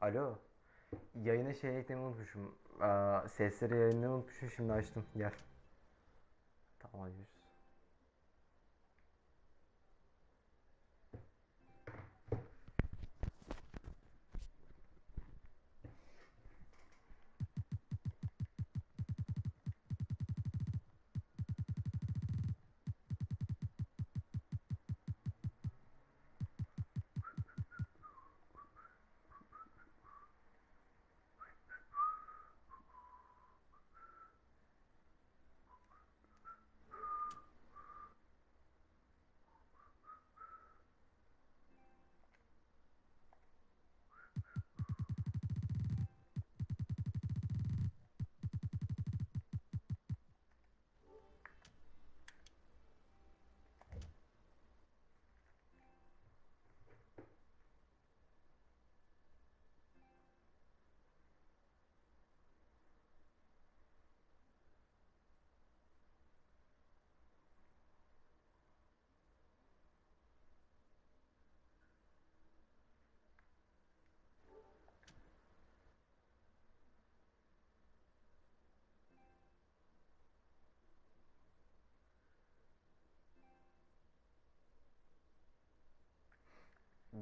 Alo. Yayına şey eklemeyi unutmuşum. Sesleri yayınlamayı unutmuşum. Şimdi açtım. Gel. Tamam hadi.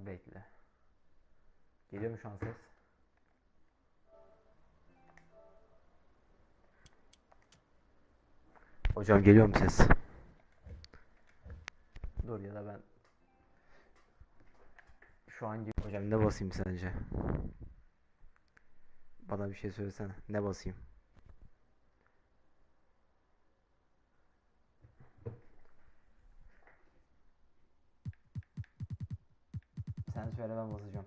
Bekle. Geliyor mu şu an ses? Hocam geliyor mu ses? Dur ya da ben şu an hocam ne basayım sence? Bana bir şey söylesene. Ne basayım? Sen söyle ben basacağım.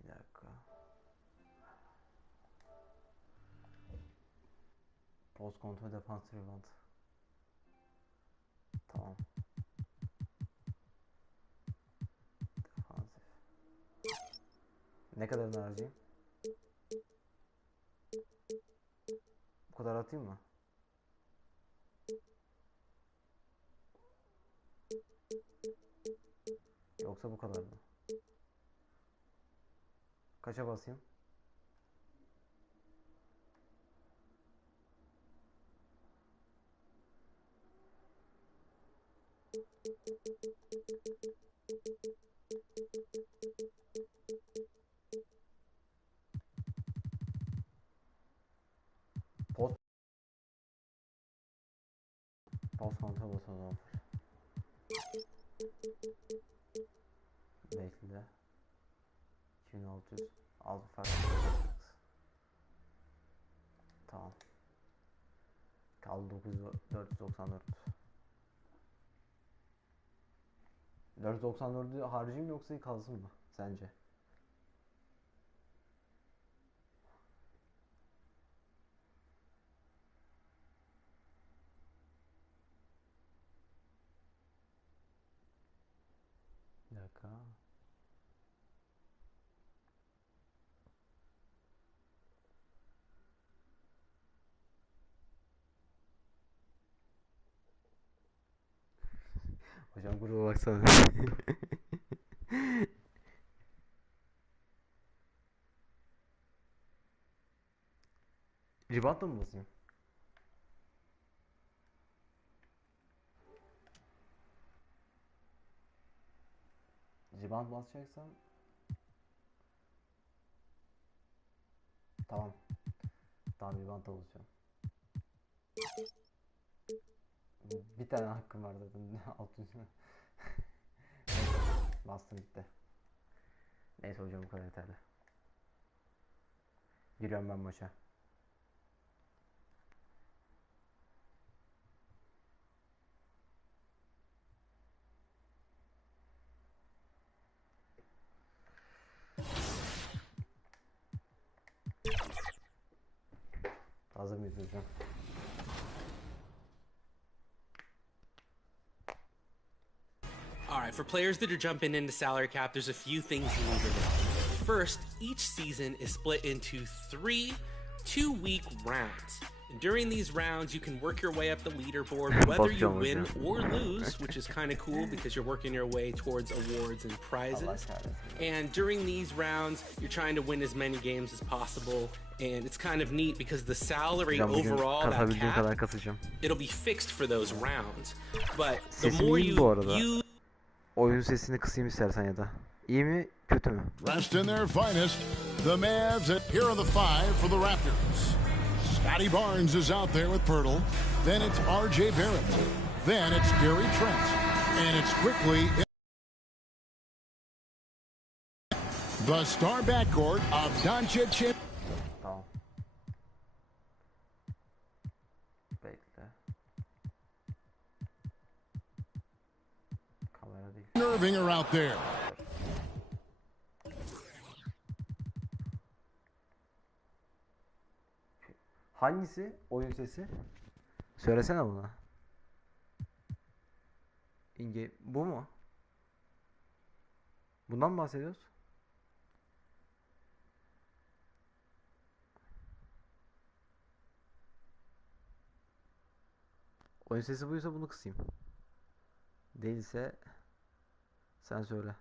Bir dakika. Post kontrol defans rebound. Tamam. Defansif. Ne kadarını harcayayım? Bu kadar atayım mı? Yoksa bu kadar mı? Kaça basayım? Post Post kontrol basalım. Bekle. 2600 az fark. Tamam. Kaldı 494. 494'ü harcayayım yoksa kalsın mı sence? Bir dakika. Hocam gruba baksana. Ribatla mı basayım? Ribant basacaksam tamam. Tamam ribantla basacağım. Bir tane hakkım var zaten. 600. Bastım gitti. Neyse hocam bu kadar yeterli. Giriyorum ben maça. Hazır mıyız hocam? All right, for players that are jumping into salary cap, there's a few things you need to know. First, each season is split into 3 two-week rounds. And during these rounds, you can work your way up the leaderboard, whether you win or lose, which is kind of cool because you're working your way towards awards and prizes. And during these rounds, you're trying to win as many games as possible. And it's kind of neat because the salary overall, that cap, it'll be fixed for those rounds. But the more you use... Oyun sesini kısayım istersen ya da. İyi mi, kötü mü? Dressed in their finest, the Mavs at here are the 5 for the Raptors. Scotty Barnes is out there with Pirtle. Then it's R.J. Barrett. Then it's Gary Trent. And it's quickly the star backcourt of Doncic. Tamam. Bekle. Kamera değil. Irving are out there. Hangisi oyun sesi? Söylesene buna. İnce bu mu? Bundan mı bahsediyoruz? Oyun sesi buysa bunu kısayım. Değilse sen söyle.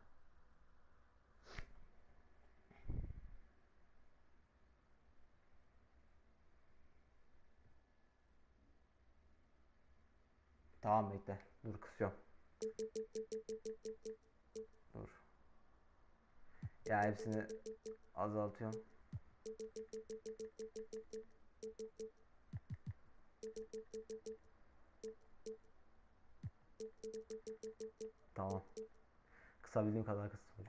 Tamam bekle. Dur kısıyorum. Dur. Ya hepsini azaltıyorum. Tamam. Kısabildiğim kadar kıstım.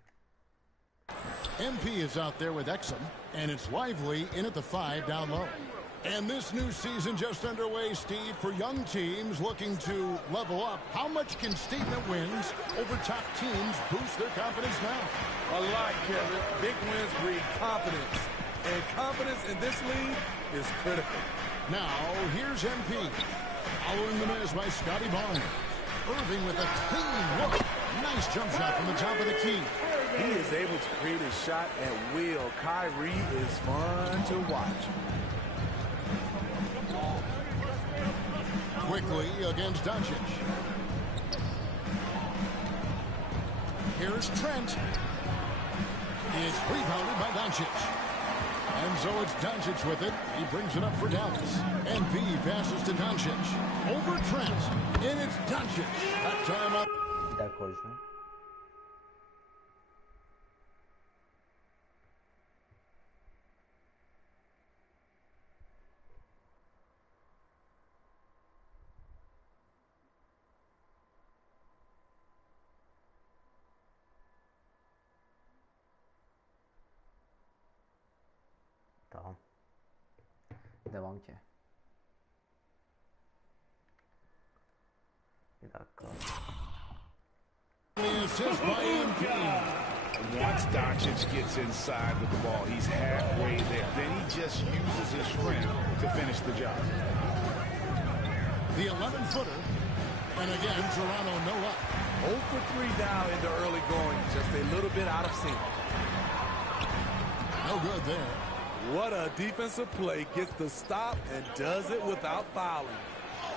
MP is out there with Exum, and it's Lively in at the 5 down low. And this new season just underway, Steve, for young teams looking to level up. How much can statement wins over top teams boost their confidence now? A lot, Kevin. Big wins breed confidence. And confidence in this league is critical. Now, here's MP. Following the miss by Scotty Barnes. Irving with a clean look. Nice jump shot from the top of the key. He is able to create a shot at will. Kyrie is fun to watch. Quickly against Doncic. Here's Trent. It's rebounded by Doncic. And so it's Doncic with it. He brings it up for Dallas. And B passes to Doncic. Over Trent. And it's Doncic. That time up. Bir dakika konuşma. Tamam. Devam ki. Bir dakika. Assist by MP. Once Doncic gets inside with the ball, he's halfway there. Then he just uses his strength to finish the job. The 11-footer. And again, Toronto no up. 0 for 3 now in the early going. Just a little bit out of sync. No good there. What a defensive play. Gets the stop and does it without fouling.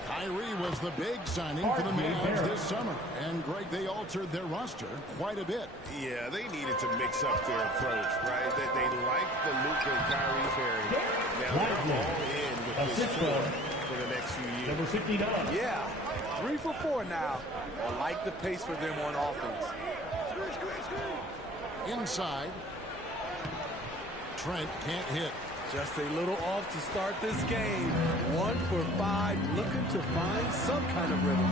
Kyrie was the big signing for the Mavs this summer. And, Greg, they altered their roster quite a bit. Yeah, they needed to mix up their approach, right? They liked the Luka and Kyrie pairing. Now they're all in with this core for the next few years. Number 59. Yeah, 3 for 4 now. I like the pace for them on offense. Inside. Trent can't hit. Just a little off to start this game. 1 for 5, looking to find some kind of rhythm.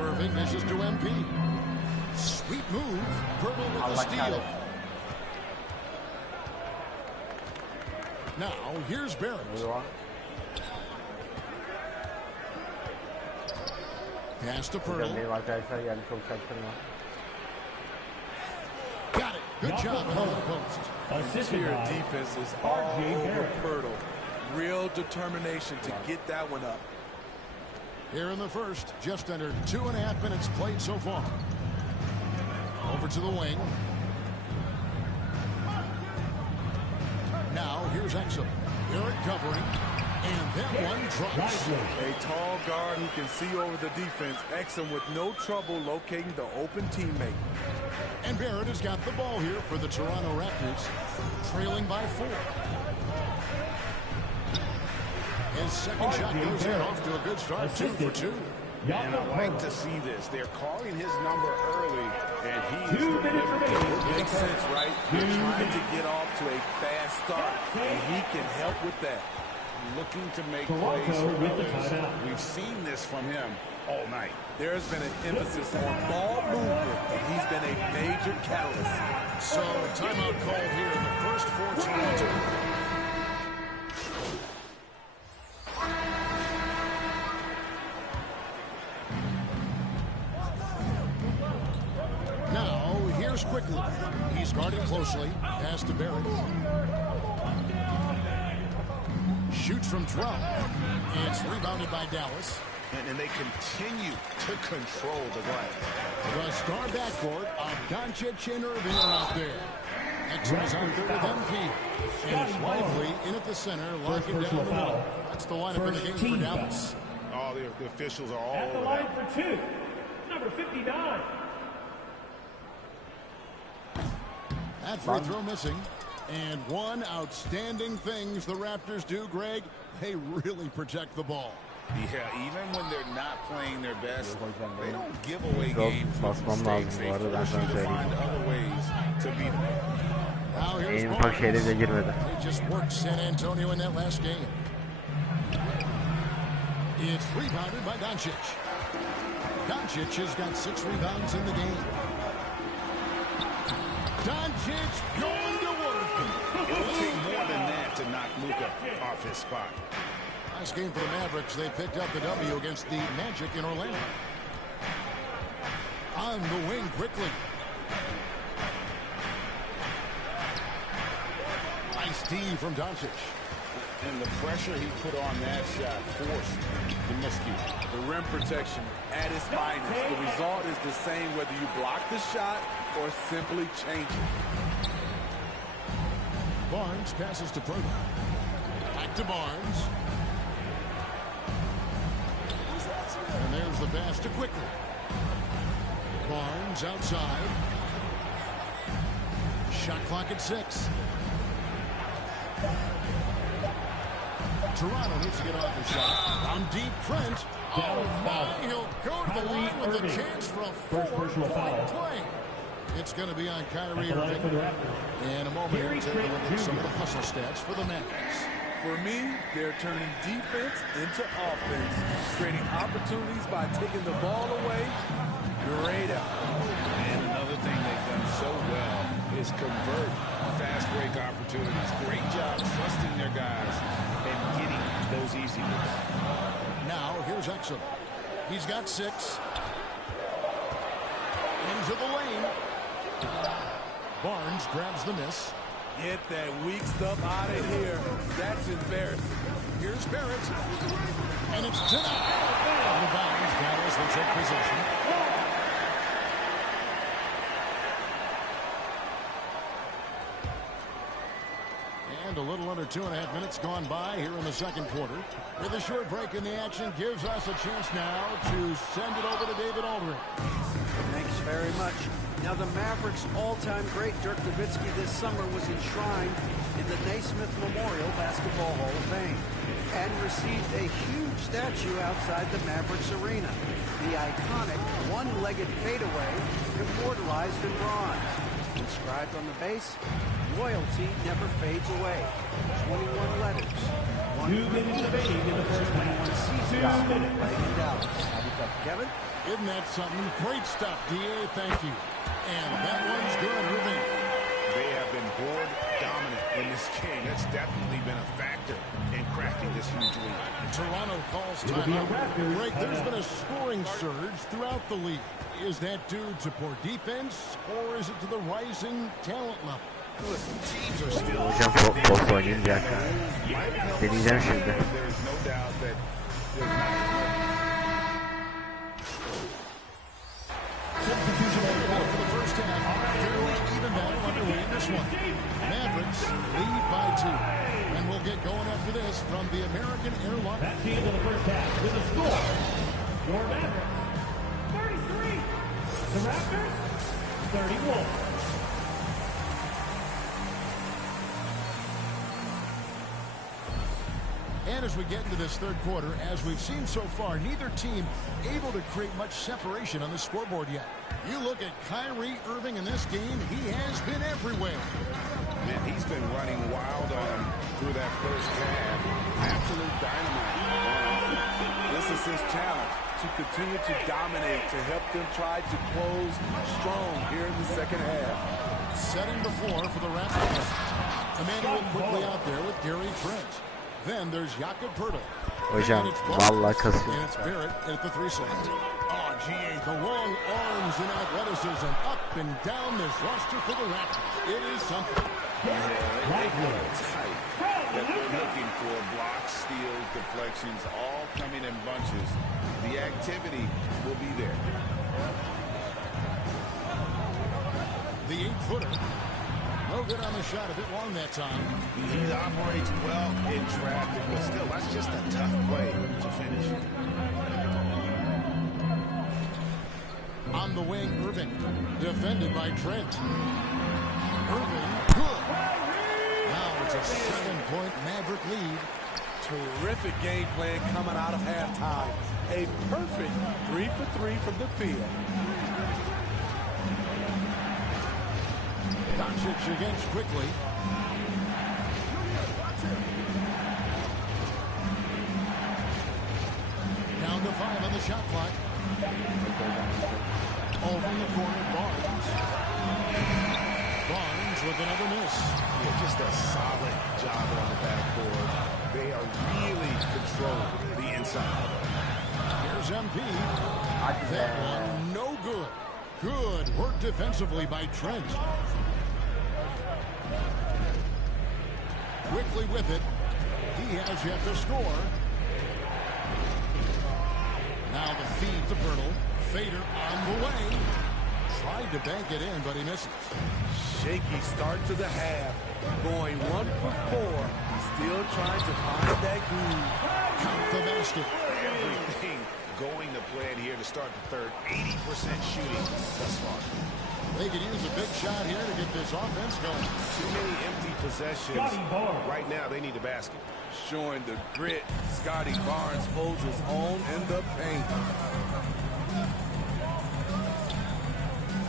Irving misses to MP. Sweet move. Pirtle with the steal. Now, here's Barrett. Pass to Pirtle. Benim arkadaşlar geldi, çok çaktırma. Got it. Good job on the post. Interior defense is all over Pirtle. Real determination to get that one up. Here in the first, just under 2.5 minutes played so far. Over to the wing. here's Exum. Eric covering. And that one drops. A tall guard who can see over the defense. Exum with no trouble locating the open teammate. And Barrett has got the ball here for the Toronto Raptors, trailing by 4. His second shot goes in, off to a good start, 2 for 2. And I like to see this. They're calling his number early, and he is delivering. It makes sense, right? They're trying to get off to a fast start, and he can help with that. Looking to make plays for others. We've seen this from him all night. There's been an emphasis on ball movement, and he's been a major catalyst. So, timeout called here in the first for Toronto. Now, here's Quickly. He's guarding closely. Pass to Barrett. Shoots from 12. It's rebounded by Dallas. And they continue to control the glass. The star backcourt of Doncic and Irving are out there. Exum is out there with MP. And it's Lively in at the center, locking down the middle. That's the lineup in the game for Dallas. Oh, the officials are all At the over line that. for 2, number 59. That free throw missing. And one outstanding things the Raptors do, Greg, they really protect the ball. Yeah, even when they're not playing their best, they don't give away games with mistakes. They force you to find other ways to beat them. Now here's En ufak şeyde bile girmedi. They just worked San Antonio in that last game. It's rebounded by Doncic. Doncic has got 6 rebounds in the game. Doncic going to work. It'll take more than that to knock Luka off his spot. Last game for the Mavericks, they picked up the W against the Magic in Orlando. On the wing quickly. Nice D from Doncic. And the pressure he put on that shot forced the miscue. The rim protection at its finest. The result is the same whether you block the shot or simply change it. Barnes passes to Proto. Back to Barnes. And there's the pass to Quickly. Barnes outside. Shot clock at 6. Toronto needs to get off the shot. On deep, Trent. Oh, my. He'll go to the line with a chance for a four-point play. It's going to be on Kyrie Irving. In a moment, we'll take a look at some of the hustle stats for the Mavericks. For me, they're turning defense into offense, creating opportunities by taking the ball away. Great effort. And another thing they've done so well is convert fast break opportunities. Great job trusting their guys and getting those easy ones. Now, here's Exum. He's got 6. Into the lane. Barnes grabs the miss. Get that weak stuff out of here. That's embarrassing. Here's Barrett. And it's denied. Out of bounds. Dallas will take possession. And a little under 2.5 minutes gone by here in the second quarter. With a short break in the action gives us a chance now to send it over to David Aldridge. Thanks very much. Now, the Mavericks' all-time great Dirk Nowitzki this summer was enshrined in the Naismith Memorial Basketball Hall of Fame and received a huge statue outside the Mavericks arena. The iconic one-legged fadeaway immortalized in bronze. Inscribed on the base, loyalty never fades away. 21 letters. 2 minutes remaining in the first half. Seasons playing in Dallas. Kevin? Isn't that something? Great stuff, D.A. Thank you. And that one's good, Irving. They have been board dominant in this game. That's definitely been a factor in crafting this huge lead. Toronto calls timeout. Greg, there's been a scoring surge throughout the league. Is that due to poor defense, or is it to the rising talent level? Listen, teams are still... Hocam çok oynayacak ya. Deneyeceğim şimdi. There's no doubt that there's not... Substitution for the first half. Fairly even battle underway in this one. Mavericks lead by 2. And we'll get going after this from the American Airlines. That's the end of the first half with a score. Your Mavericks, 33. The Raptors, 31. And as we get into this third quarter, as we've seen so far, neither team able to create much separation on the scoreboard yet. You look at Kyrie Irving in this game, he has been everywhere. Man, he's been running wild on him through that first half. Absolute dynamite. This is his challenge, to continue to dominate, to help them try to close strong here in the second half. Setting the floor for the Raptors. Emmanuel quickly out there with Gary Trent. Then there's Jakob Poeltl. Hocam vallahi kasıyor. And it's Barrett at the 3 slot. Oh, GA, the long arms and athleticism up and down this roster for the Raptors. It is something. Tight. That they're looking for blocks, steals, deflections, all coming in bunches. The activity will be there. The 8-footer. No good on the shot, a bit long that time. He operates well in traffic, but still, that's just a tough play to finish. On the wing, Irving. Defended by Trent. Irving, good. Now it's a 7-point Maverick lead. Terrific game plan coming out of halftime. A perfect 3 for 3 from the field. Doncic against quickly. Down to 5 on the shot clock. Over in the corner, Barnes. Barnes with another miss. Yeah, just a solid job on the backboard. They are really controlling the inside. Here's MP. That one no good. Good work defensively by Trent. Quickly with it. He has yet to score. Now the feed to Poeltl. Fader on the way. Tried to bank it in, but he misses. Shaky start to the half. Going 1 for 4. Still trying to find that groove. Count the basket. Everything going to plan here to start the third. 80% shooting thus far. They could use a big shot here to get this offense going. Too many empty possessions. Right now, they need a basket. Showing the grit, Scotty Barnes holds his own in the paint.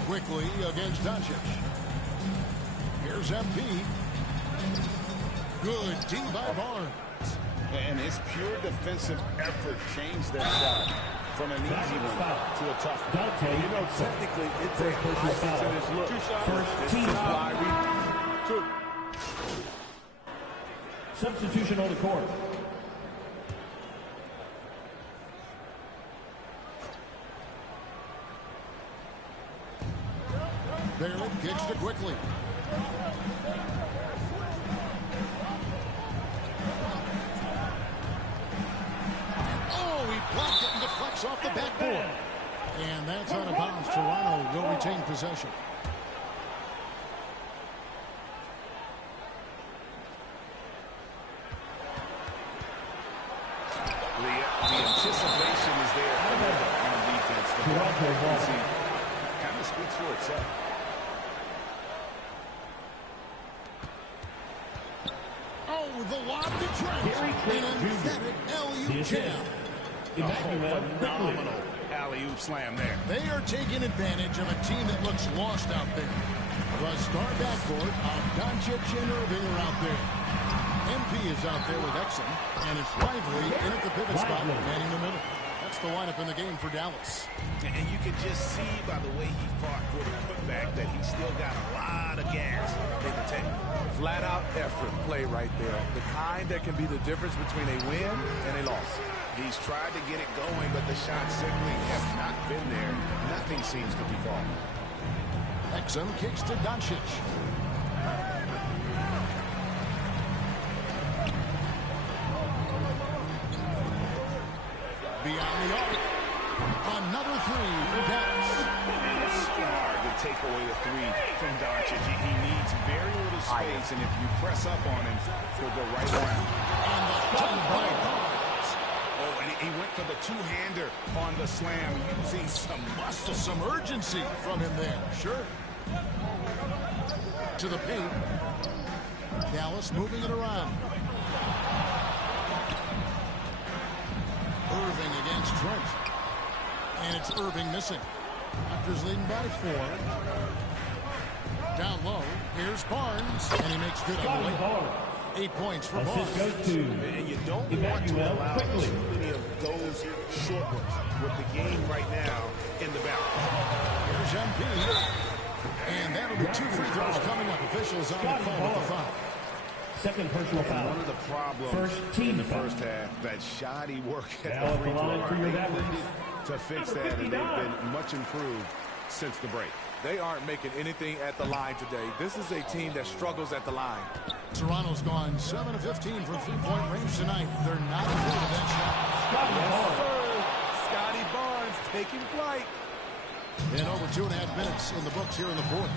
Quickly against Doncic. Here's MP. Good D by Barnes. And his pure defensive effort changed that shot from an easy one to a tough one. You know, technically, it's a high percentage look. This is why we took. Substitution on the court. Barrett kicks to quickly. Oh, he blocked it and deflects off the backboard. And that's out of bounds. Toronto will retain possession. The anticipation is there on defense. The ball kind of speaks for itself. Oh, the lob to Trent. An emphatic alley-oop jam. Phenomenal alley-oop slam there. They are taking advantage of a team that looks lost out there. The star backcourt of Doncic and Irving are out there. MP is out there with Exum, and it's Lively in at the pivot spot, manning the middle. That's the lineup in the game for Dallas. And you can just see by the way he fought for the putback that he's still got a lot of gas in the tank. Flat-out effort play right there. The kind that can be the difference between a win and a loss. He's tried to get it going, but the shots simply have not been there. Nothing seems to be falling. Exum kicks to Doncic. Beyond the arc. Another three for Dallas. And it's so hard to take away the three from Doncic. He needs very little space, and if you press up on him, he'll go right around. And the dunk by Barnes. Oh, and he went for the two-hander on the slam, using some muscle, Some urgency from him there. Sure. To the paint. Dallas moving it around. Irving against Trent. And it's Irving missing. Raptors leading by 4. Down low. Here's Barnes. And he makes good on the way. 8 points for Barnes. and you don't want to allow too many of those short ones with the game right now in the balance. Here's MP. And that'll be 2 free throws coming up. Officials on the call with the foul. Second personal foul. One of the problems First team in the foul. first half, that shoddy work Now at the at free the line throw for your line. They Mavericks. needed to fix that, and they've been much improved since the break. They aren't making anything at the line today. This is a team that struggles at the line. Toronto's gone 7 of 15 from three-point range tonight. They're not afraid of that shot. Scotty Barnes taking flight. In over 2.5 minutes in the books here in the fourth.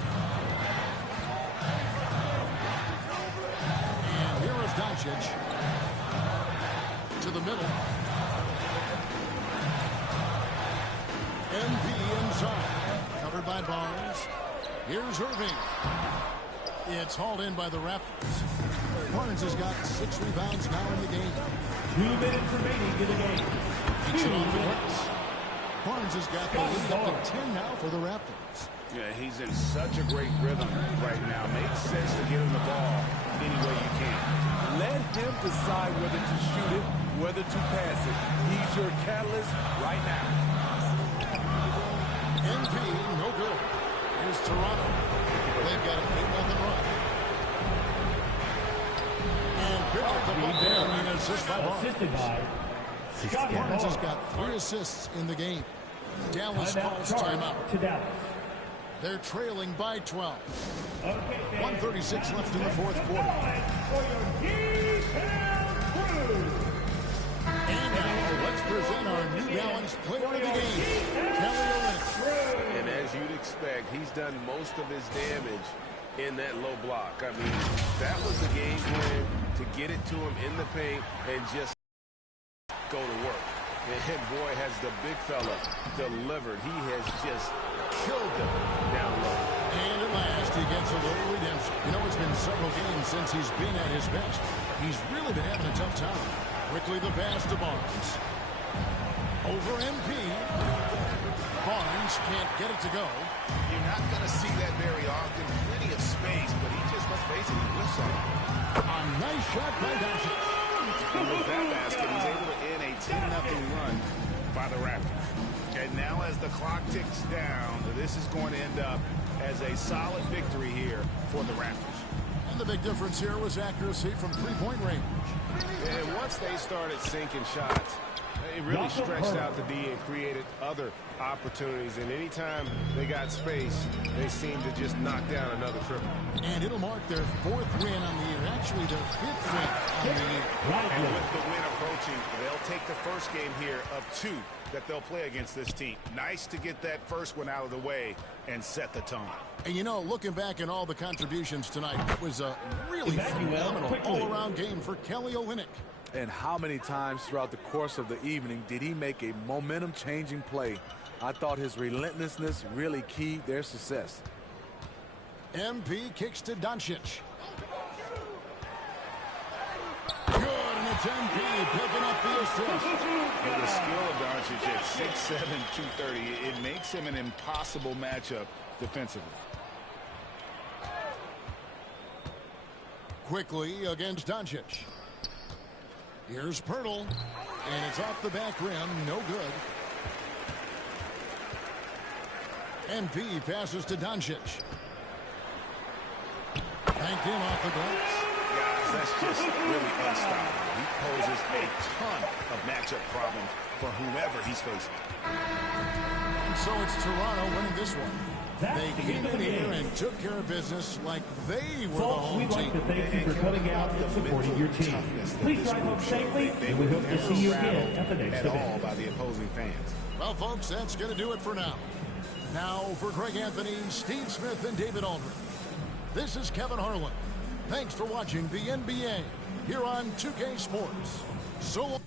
And here is Doncic. To the middle. MP inside. Covered by Barnes. Here's Irving. It's hauled in by the Raptors. Barnes has got 6 rebounds now in the game. 2 minutes remaining in the game. Keeps it on the glass. Barnes has got the lead up to 10 now for the Raptors. Yeah, he's in such a great rhythm right now. Makes sense to get him the ball any way you can. Let him decide whether to shoot it, whether to pass it. He's your catalyst right now. MP, no good. Here's Toronto. They've got a 8-0 run. And pick up the ball there and an assist by Barnes. Assisted by Scotty Barnes has Barnes. got 3 assists in the game. Dallas Timeout calls charge timeout. to Dallas. They're trailing by 12. Okay, 1:36 left in the fourth quarter. for your detailed crew. And now let's present our New Balance player of the game, Kelly Olynyk. And as you'd expect, he's done most of his damage in that low block. I mean, that was the game plan, to get it to him in the paint and just go to work. And boy, has the big fella delivered. He has just killed them down low. And at last, he gets a little redemption. You know, it's been several games since he's been at his best. He's really been having a tough time. Quickly the pass to Barnes. Over MP. Barnes can't get it to go. You're not going to see that very often. Plenty of space, but he just, let's face it, he whiffs on it. A nice shot by Doncic. And with that basket, he's able to end a 10-0 run by the Raptors. And now as the clock ticks down, this is going to end up as a solid victory here for the Raptors. And the big difference here was accuracy from three-point range. And once they started sinking shots, it really stretched out the D and created other opportunities. And anytime they got space, they seemed to just knock down another triple. And it'll mark their 4th win on the year. Actually, their 5th win on the year. And with the win approaching, they'll take the first game here of 2 that they'll play against this team. Nice to get that first one out of the way and set the tone. And you know, looking back at all the contributions tonight, it was a really phenomenal all-around game for Kelly Olynyk. And how many times throughout the course of the evening did he make a momentum-changing play? I thought his relentlessness really keyed their success. MP kicks to Doncic. Good, and it's MP picking up the assist. With the skill of Doncic at 6'7", 230, it makes him an impossible matchup defensively. Quickly against Doncic. Here's Pirtle, and it's off the back rim, no good. MP passes to Doncic. Banked in off the glass. Guys, that's just really unstoppable. He poses a ton of matchup problems for whoever he's facing. And so it's Toronto winning this one. They came in here and took care of business like they were the home We'd like to team. thank you for coming out and supporting your team. Please drive home safely, and we hope to see you again at the next at all event. by the opposing fans. Well, folks, that's going to do it for now. Now, for Greg Anthony, Steve Smith, and David Aldridge, this is Kevin Harlan. Thanks for watching the NBA here on 2K Sports. So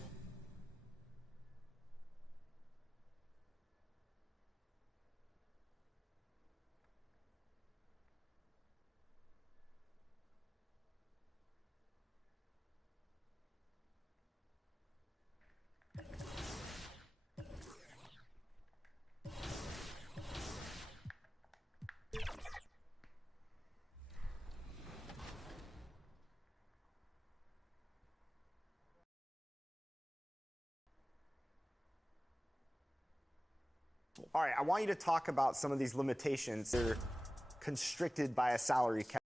All right, I want you to talk about some of these limitations. They're constricted by a salary cap.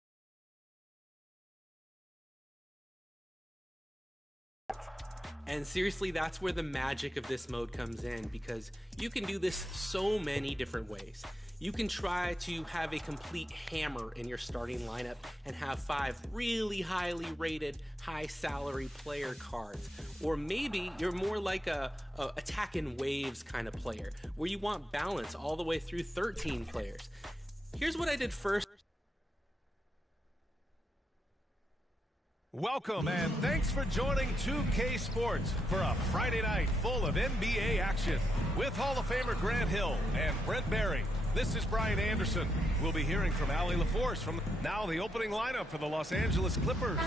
And seriously, that's where the magic of this mode comes in, because you can do this so many different ways. You can try to have a complete hammer in your starting lineup and have 5 really highly rated, high salary player cards. Or maybe you're more like a attack in waves kind of player, where you want balance all the way through 13 players. Here's what I did first. Welcome and thanks for joining 2K Sports for a Friday night full of NBA action with Hall of Famer Grant Hill and Brent Barry. This is Brian Anderson. We'll be hearing from Allie LaForce from now the opening lineup for the Los Angeles Clippers.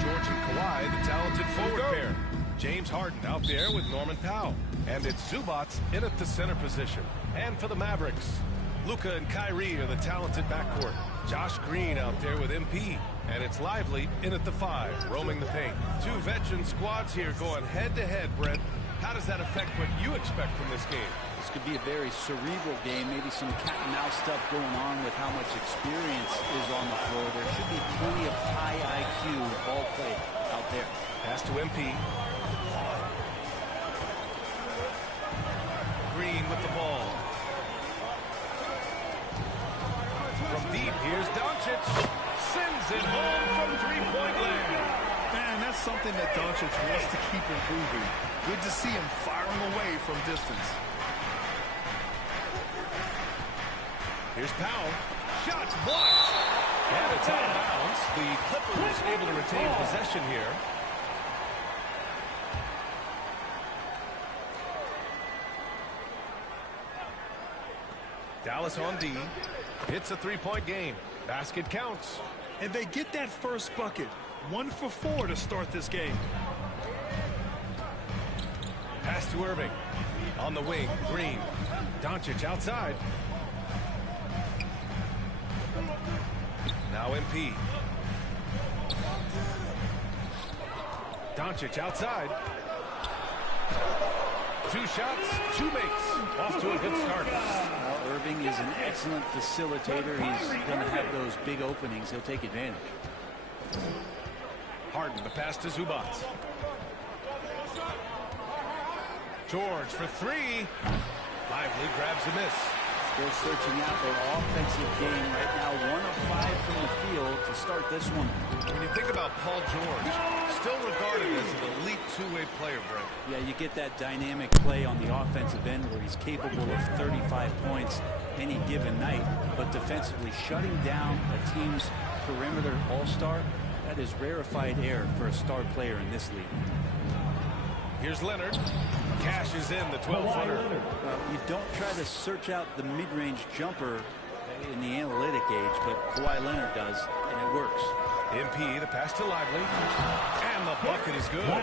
George and Kawhi, the talented forward pair. James Harden out there with Norman Powell. And it's Zubats in at the center position. And for the Mavericks, Luka and Kyrie are the talented backcourt. Josh Green out there with MP. And it's Lively in at the 5, roaming the paint. 2 veteran squads here going head-to-head, Brent. How does that affect what you expect from this game? This could be a very cerebral game, maybe some cat-and-mouse stuff going on with how much experience is on the floor. There should be plenty of high IQ ball play out there. Pass to MP. Green with the ball. From deep, here's Doncic. Sends it home from three-point land. Man, that's something that Doncic wants to keep improving. Good to see him firing away from distance. Here's Powell. Shots blocked. And it's out of bounds. The Clippers able to retain possession here. Dallas on D. It's a 3-point game. Basket counts. And they get that first bucket. 1 for 4 to start this game. Pass to Irving. On the wing, Green. Doncic outside. Now MP. Doncic outside. 2 shots, 2 makes. Off to a good start. Well, Irving is an excellent facilitator. He's going to have those big openings. He'll take advantage. Harden, the pass to Zubats. George for 3. Lively grabs a miss. Still searching out their offensive game right now. 1 of 5 from the field to start this one. When you think about Paul George, still regarded as an elite 2-way player, Brent. Yeah, you get that dynamic play on the offensive end where he's capable of 35 points any given night, but defensively shutting down a team's perimeter all-star, that is rarefied air for a star player in this league. Here's Leonard. Cashes in the 12-footer. You don't try to search out the mid-range jumper in the analytic age, but Kawhi Leonard does, and it works. MP, the pass to Lively, and the bucket is good. Well,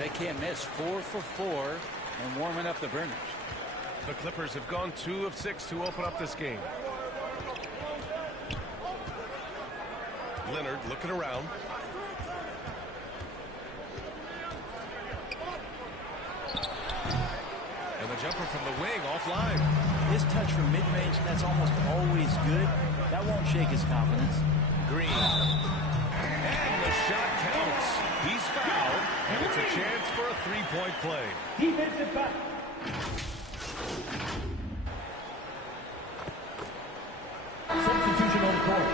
they can't miss. 4 for 4 and warming up the burners. The Clippers have gone 2 of 6 to open up this game. Leonard looking around. And the jumper from the wing offline. His touch from mid-range, that's almost always good. That won't shake his confidence. Green. And the shot counts. He's fouled, and it's a chance for a 3-point play. Defensive foul. Substitution on the court.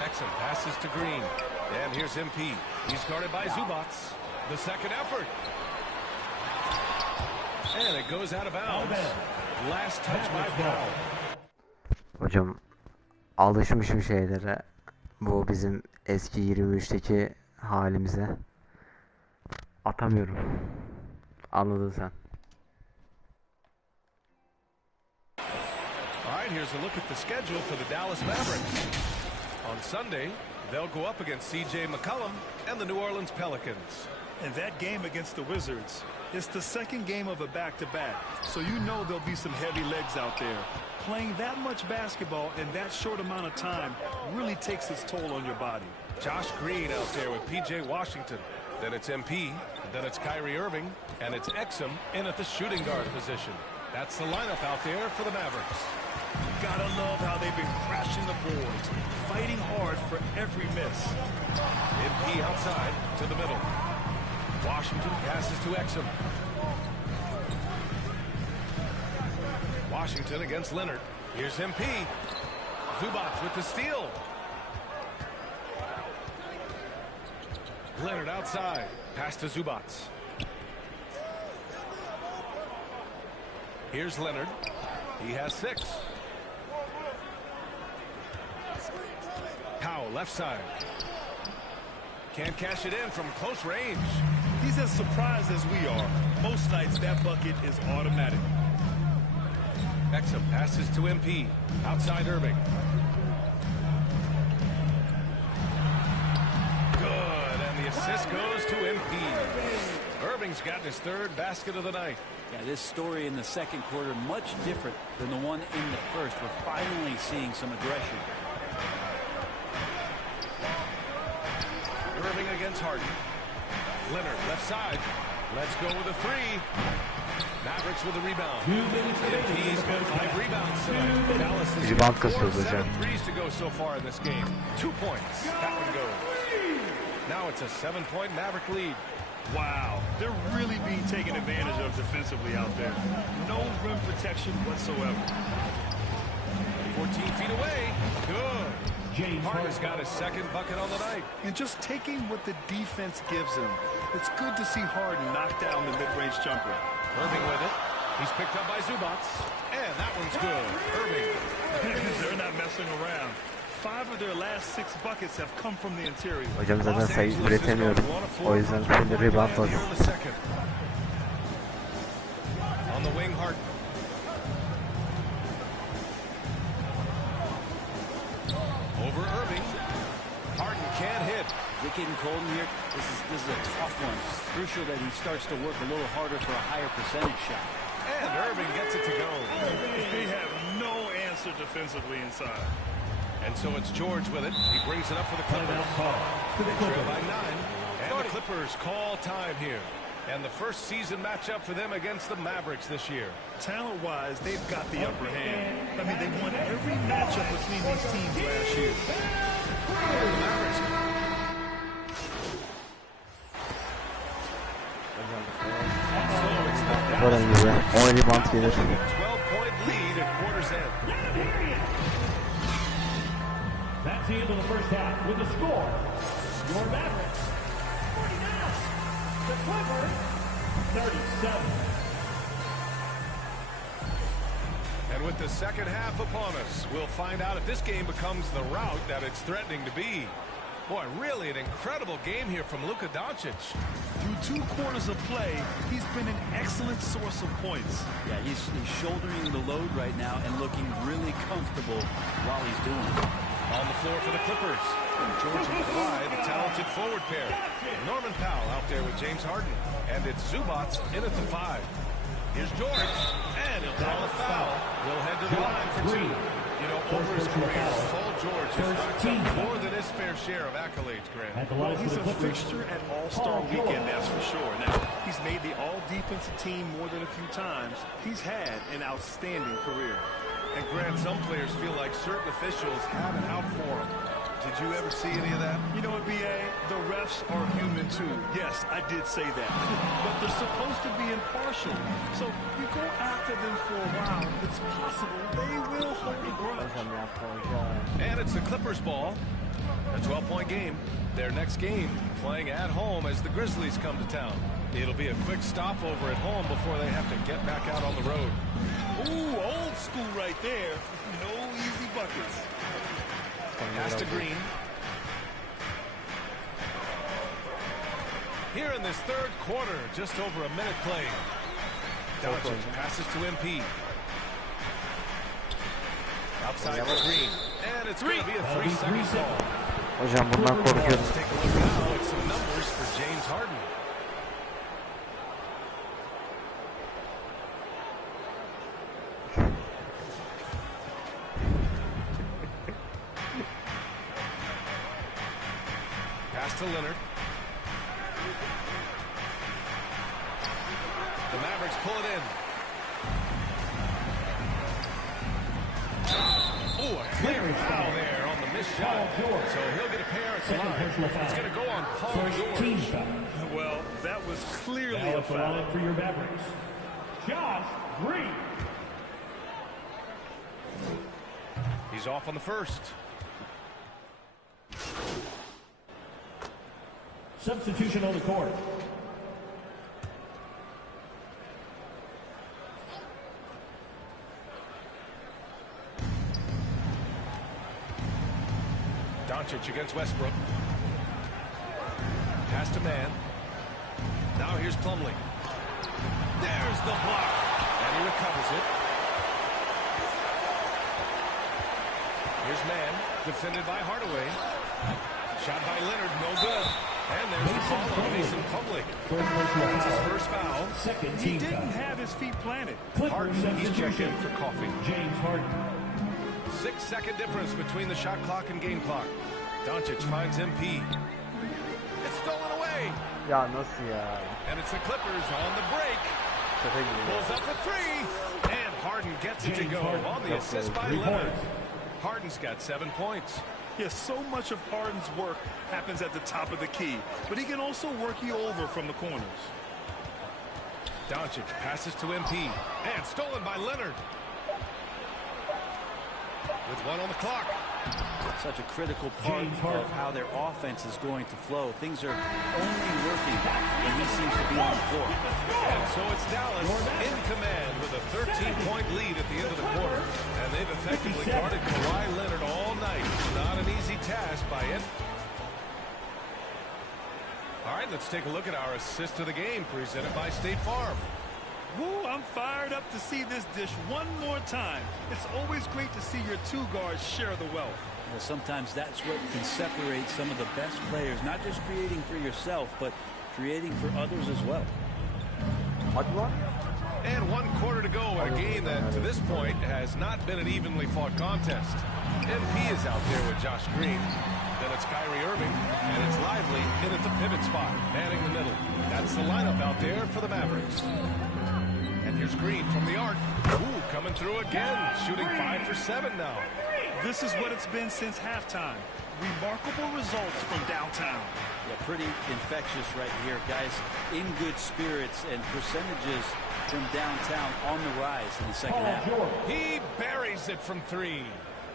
Exum passes to Green. And here's MP. He's guarded by Zubats. The second effort. And it goes out of bounds. Last touch by Powell. Hocam alışmışım şeylere. Bu bizim eski 23'teki halimize. Atamıyorum. Anladın sen. All right, here's a look at the schedule for the Dallas Mavericks. On Sunday, they'll go up against C.J. McCollum and the New Orleans Pelicans. And that game against the Wizards, it's the second game of a back-to-back, so you know there'll be some heavy legs out there. Playing that much basketball in that short amount of time really takes its toll on your body. Josh Green out there with P.J. Washington. Then it's MP, then it's Kyrie Irving, and it's Exum in at the shooting guard position. That's the lineup out there for the Mavericks. Gotta love how they've been crashing the boards, fighting hard for every miss. MP outside to the middle. Washington passes to Exum. Washington against Leonard. Here's MP. Zubac with the steal. Leonard outside. Pass to Zubac. Here's Leonard. He has 6. Powell left side. Can't cash it in from close range. He's as surprised as we are. Most nights that bucket is automatic. Exum passes to MP. Outside Irving. Good, and the assist goes to MP. Irving's gotten his 3rd basket of the night. Yeah, this story in the second quarter much different than the one in the first. We're finally seeing some aggression. Irving against Harden. Leonard left side. Let's go with a 3. Mavericks with a rebound. MP's got 5 rebounds tonight. Dallas has scored 7 threes to go so far in this game. 2 points. That one goes. Now it's a 7-point Maverick lead. Wow, they're really being taken advantage of defensively out there. No rim protection whatsoever. 14 feet away. Good. Harden's got his 2nd bucket on the night. And just taking what the defense gives him. It's good to see Harden knock down the mid-range jumper. Irving with it. He's picked up by Zubac. And that one's good. Irving. They're not messing around. 5 of their last 6 buckets have come from the interior. Hocam zaten sayı üretemiyorum. O yüzden full rebound lazım. On the wing, Harden. Over Irving. Harden can't hit. Is it getting cold in here? This is a tough one. It's crucial that he starts to work a little harder for a higher percentage shot. And Irving gets it to go. They have no answer defensively inside. And so it's George with it. He brings it up for the Clippers. They trail by 9. And the Clippers call time here. And the first season matchup for them against the Mavericks this year. Talent-wise, they've got the upper hand. I mean, they won every matchup between these teams last year. And the Mavericks. Gördüğün gibi 10 rebound gelir. 12-point lead at quarter's end. That's the end of the first half with the score. Your Mavericks 49, the Clippers 37. And with the second half upon us, we'll find out if this game becomes the rout that it's threatening to be. Boy, really an incredible game here from Luka Doncic. Through 2 quarters of play, he's been an excellent source of points. Yeah, he's shouldering the load right now and looking really comfortable while he's doing it. On the floor for the Clippers. And George and Kawhi, the talented forward pair. Norman Powell out there with James Harden. And it's Zubac in at the 5. Here's George. And he'll draw the foul. He'll head to the line for 2. You know, over his career, Paul George has racked up more than his fair share of accolades, Grant. Well, he's a fixture at All-Star Weekend, that's for sure. Now, he's made the All-Defensive team more than a few times. He's had an outstanding career. And Grant, some players feel like certain officials have it out for them. Did you ever see any of that? You know what, B.A.? The refs are human, too. Yes, I did say that. But they're supposed to be impartial. So you go after them for a while, it's possible they will hold a grudge. And it's the Clippers' ball. A 12-point game. Their next game playing at home as the Grizzlies come to town. It'll be a quick stopover at home before they have to get back out on the road. Ooh, old school right there. No easy bucket. buckets. Pass to Green. Here in this third quarter, just over a minute played. Doncic passes to MP. Outside for Green. And it's going to be a 3-second call. Hocam bundan korkuyorum. Let's take a look now at some numbers for James Harden. Pass to Leonard. The Mavericks pull it in. Oh, a clear foul there on the missed shot. So he'll get a pair at the line. It's going to go on Paul George. Well, that was clearly a foul. For your Mavericks, Josh Green. He's off on the first. Substitution on the court. Doncic against Westbrook. Pass to Man. Now here's Plumlee. There's the block. And he recovers it. Here's Man. Defended by Hardaway. Shot by Leonard. No good. And there's the call on Mason Plumlee. That's his first foul. He didn't have his feet planted. Harden, he's checked in for coffee. James Harden. 6-second difference between the shot clock and game clock. Doncic finds MP. It's stolen away. Ya nasıl ya? And it's the Clippers on the break. Pulls up for three. And Harden gets it to go on the assist by Leonard. Harden's got 7 points. Yes, so much of Harden's work happens at the top of the key, but he can also work you over from the corners. Doncic passes to MP. And stolen by Leonard. With 1 on the clock. Such a critical part of how their offense is going to flow. Things are only working when he seems to be on the floor. And so it's Dallas in command with a 13-point lead at the end of the quarter. And they've effectively guarded Kawhi Leonard all night. Not an easy task by it. All right, let's take a look at our assist of the game presented by State Farm. Woo, I'm fired up to see this dish one more time. It's always great to see your two guards share the wealth. Well, sometimes that's what can separate some of the best players, not just creating for yourself, but creating for others as well. And 1 quarter to go in a game that, to this point, has not been an evenly fought contest. MP is out there with Josh Green. Then it's Kyrie Irving, and it's Lively in at the pivot spot, manning the middle. That's the lineup out there for the Mavericks. And here's Green from the arc. Ooh, coming through again, shooting 5 for 7 now. This is what it's been since halftime. Remarkable results from downtown. Yeah, pretty infectious right here, guys. In good spirits and percentages from downtown on the rise in the second half. He buries it from 3.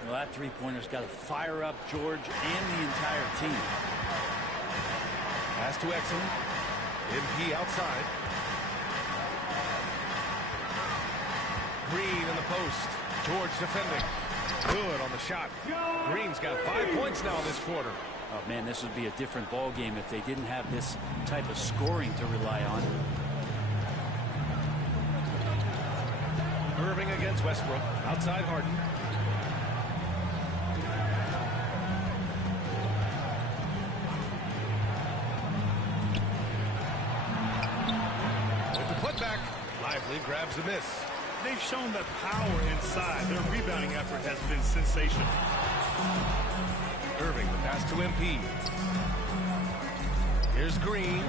Well, that three-pointer's got to fire up George and the entire team. Pass to Exum. MP outside. Green in the post. George defending. Good on the shot. Green's got 5 points now this quarter. Oh, man, this would be a different ball game if they didn't have this type of scoring to rely on. Irving against Westbrook. Outside Harden. With the putback, Lively grabs the miss. They've shown that power inside. Their rebounding effort has been sensational. Irving, the pass to MP. Here's Green.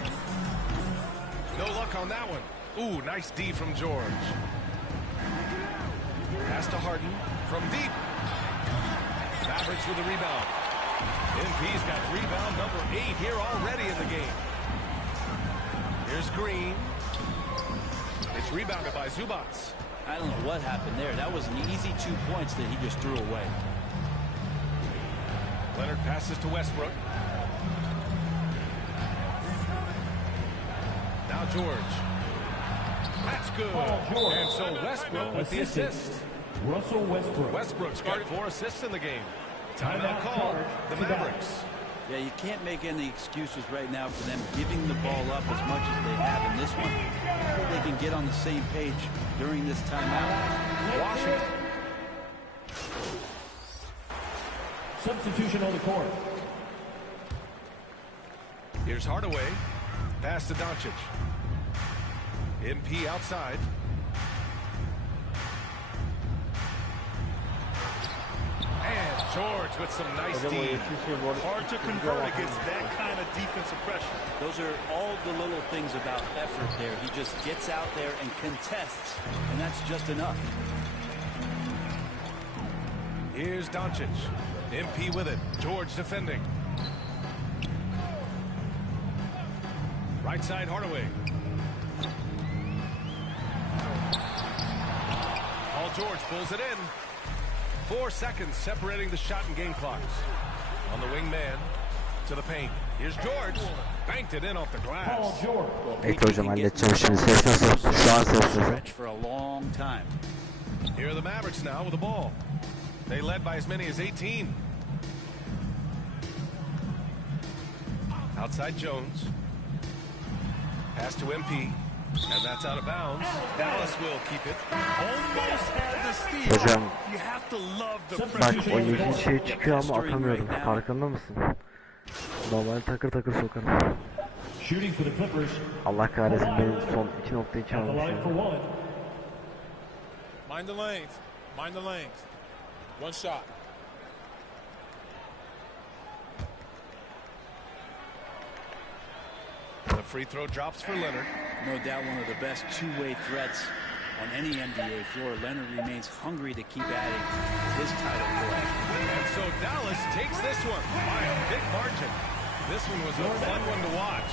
No luck on that one. Ooh, nice D from George. Pass to Harden from deep. Mavericks with the rebound. MP's got rebound number 8 here already in the game. Here's Green. It's rebounded by Zubats. I don't know what happened there. That was an easy 2 points that he just threw away. Leonard passes to Westbrook. Now George. That's good. And so Westbrook with the assist. Russell Westbrook. Westbrook's got 4 assists in the game. Timeout called. The Mavericks. Yeah, you can't make any excuses right now for them giving the ball up as much as they have in this one. Before they can get on the same page during this timeout. Washington. Substitution on the court. Here's Hardaway. Pass to Doncic. MP outside. And George with some nice D. Hard to convert against that kind of defensive pressure. Those are all the little things about effort there. He just gets out there and contests, and that's just enough. Here's Doncic. MP with it. George defending. Right side Hardaway. Paul George pulls it in. 4 seconds separating the shot and game clocks. On the wing man to the paint. Here's George. Banked it in off the glass. Paul George. Bekle hocam halledeceğim şimdi. Ses nasıl? Şu an ses Stretch for a long time. Here are the Mavericks now with the ball. They led by as many as 18. Outside Jones. Pass to MP. And that's out of bounds. Dallas will keep it. Almost had the steal. Hocam You have to love the bak pressure. o yeşil şey çıkıyor ama atamıyorum. Farkında mısın? Normal takır takır sokarım. Shooting for the Clippers. Allah kahretsin benim son 2.2 At the almış line for ya. one. Mind the lanes. Mind the lanes. One shot. The free throw drops for Leonard. No doubt one of the best two-way threats on any NBA floor. Leonard remains hungry to keep adding his title play. And so Dallas takes this one by a big margin. This one was a fun one to watch.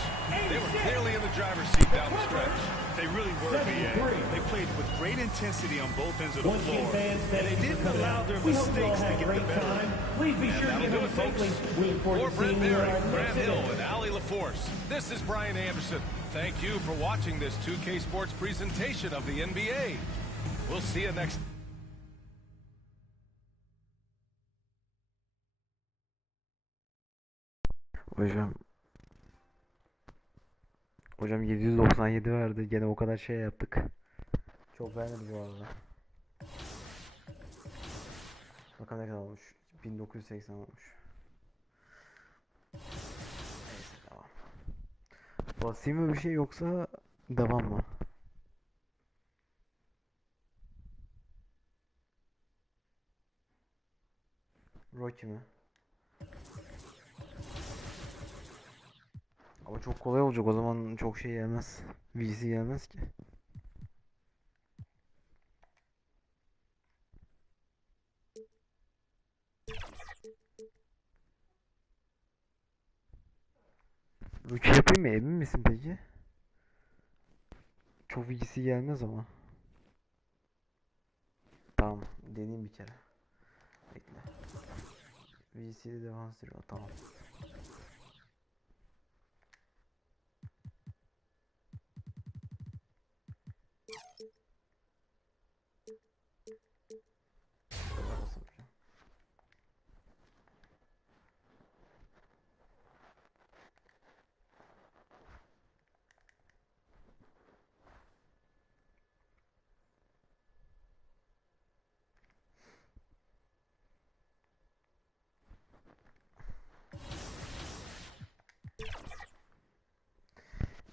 They were clearly in the driver's seat down the stretch. They really were, BA. They played with great intensity on both ends of the Once again, floor. fans, And they didn't allow their we hope you all mistakes to had a get the great better. time. Please be sure to That'll get do home it, folks. safely. We look For forward to Brent seeing you Berry, on our Grant next Hill, event. and Ali LaForce, this is Brian Anderson. Thank you for watching this 2K Sports presentation of the NBA. We'll see you next. Hocam 797 verdi. Gene o kadar şey yaptık. Çok beğendim bu arada. Bakalım ne kadar olmuş. 1980 olmuş. Neyse devam. Basayım mı bir şey yoksa devam mı? Rocky mi? Ama çok kolay olacak o zaman, çok şey gelmez. VC gelmez ki. Rookie yapayım mı? Emin misin peki? Çok VC gelmez ama. Tamam, deneyeyim bir kere. Bekle. VC'de defans duruyor, tamam.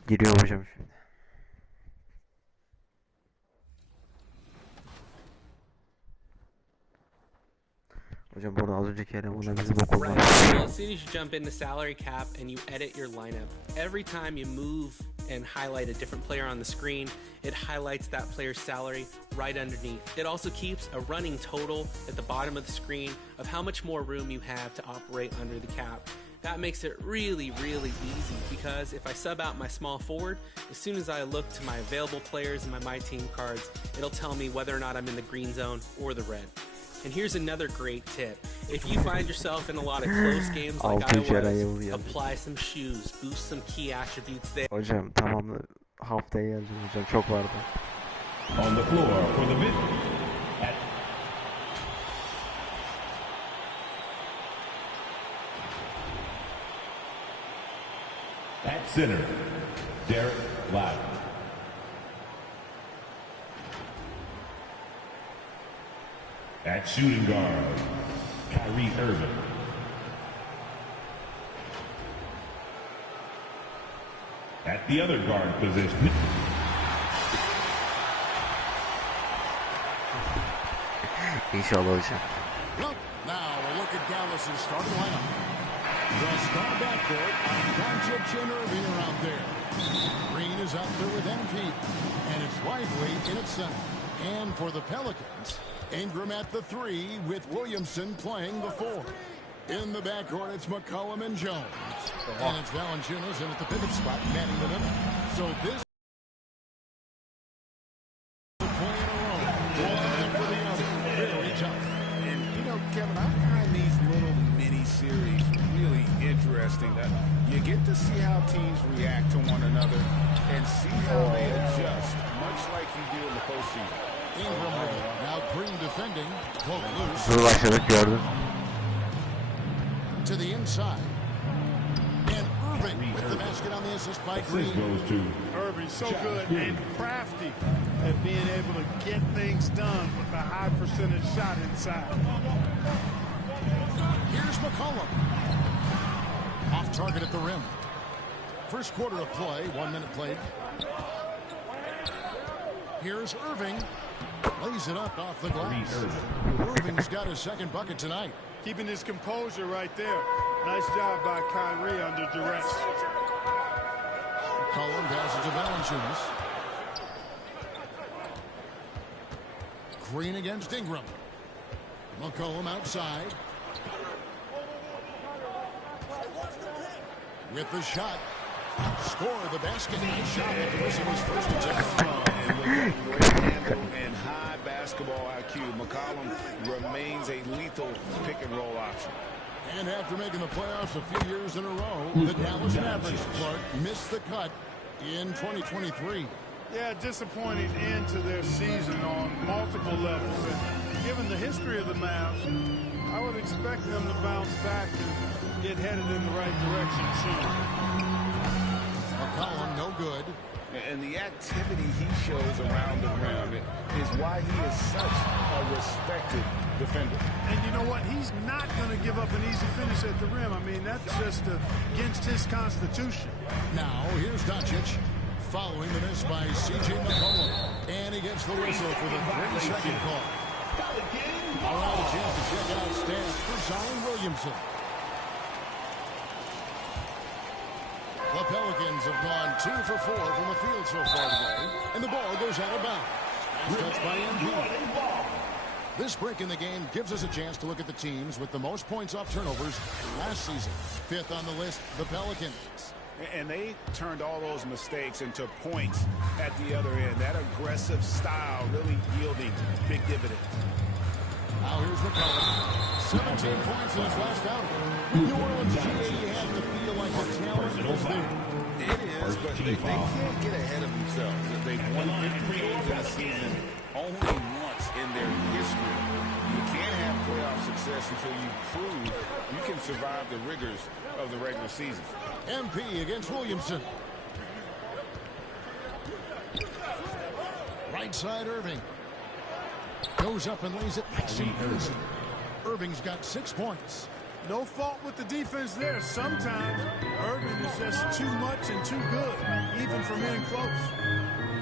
Giriyor hocam şimdi. Hocam burada az önceki elemanlar bizim okulda. Well, as soon as you jump into salary cap and you edit your lineup, every time you move and highlight a different player on the screen, it highlights that player's salary right underneath. It also keeps a running total at the bottom of the screen of how much more room you have to operate under the cap. That makes it really, really easy because if I sub out my small forward, as soon as I look to my available players and my team cards, it'll tell me whether or not I'm in the green zone or the red. And here's another great tip. If you find yourself in a lot of close games like I was, apply some shoes, boost some key attributes there. Hocam tamam, haftaya geleceğim hocam, çok vardı. On the floor for the At center, Derek Loud. At shooting guard, Kyrie Irving. At the other guard position, İnşallah hocam. Well, now we'll look at Dallas's starting lineup. The star backcourt, Doncic and Irving are out there. Green is out there with MP, and it's Lively in its center. And for the Pelicans, Ingram at the 3 with Williamson playing the 4. In the backcourt, it's McCollum and Jones. And it's Valanciunas in at the pivot spot, manning the middle. So this play in a row, one after the other. Very tough. And, you know, Kevin, I find these little mini-series really interesting. You get to see how teams react to one another and see how they adjust, much like you do in the postseason. Ingram now Green defending. Poke loose. Hızlı başladık gördüm. To the inside. And Irving with the basket on the assist by Green. Goes to Irving, so good and crafty at being able to get things done with a high percentage shot inside. Here's McCollum. Off target at the rim. First quarter of play, 1 minute played. Here's Irving. Lays it up off the glass. Irving's got his second bucket tonight. Keeping his composure right there. Nice job by Kyrie under duress. McCollum passes to Valanciunas. Green against Ingram. McCollum outside. With the shot. Score the basket. Nice shot after missing his first attempt. And with that great handle and high basketball IQ, McCollum remains a lethal pick-and-roll option. And after making the playoffs a few years in a row, the Dallas Mavericks, Clark, missed the cut in 2023. Yeah, disappointing end to their season on multiple levels. And given the history of the Mavs, I would expect them to bounce back and get headed in the right direction soon. McCollum, no good. And the activity he shows around the rim is why he is such a respected defender. And you know what? He's not going to give up an easy finish at the rim. I mean, that's just against his constitution. Now, here's Doncic. Following the miss by C.J. McCollum. And he gets the whistle for the 3-second call. All right, a chance to check out stats for Zion Williamson. The Pelicans have gone 2 for 4 from the field so far today, and the ball goes out of bounds. That's touched by MP. This break in the game gives us a chance to look at the teams with the most points off turnovers last season. 5th on the list, the Pelicans. And they turned all those mistakes into points at the other end. That aggressive style really yielding big dividends. Now here's McCollum. 17 points in his last outing. New Orleans GA, you have to feel like the talent is there. It is, but they can't get ahead of themselves. They've won 50 games in a season only once in their history. You can't have playoff success until you prove you can survive the rigors of the regular season. MP against Williamson. Right side Irving. Goes up and lays it past Irving. Irving's got 6 points. No fault with the defense there. Sometimes Irving is just too much and too good, even from in close.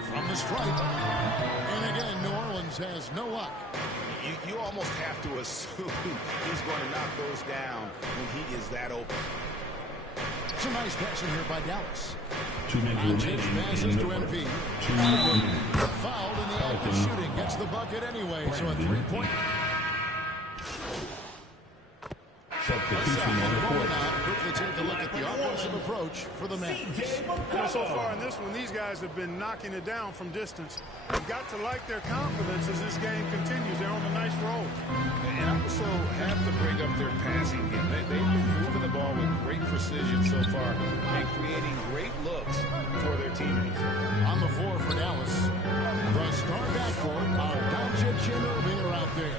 From the stripe. And again, New Orleans has no luck. You almost have to assume he's going to knock those down when he is that open. Some nice passing here by Dallas. 2 minutes remaining passes in to the MP. first. Fouled in the act of shooting. Gets the bucket anyway, so a 3-point. Substitution on the court. Quickly take a look at the offensive approach for the Mavericks. So far in this one, these guys have been knocking it down from distance. They've got to like their confidence as this game continues. They're on a nice roll. And also have to bring up their passing game. They've been moving the ball with great precision so far and creating great looks for their teammates. On the floor for Dallas, the star backcourt of Doncic and Irving are out there.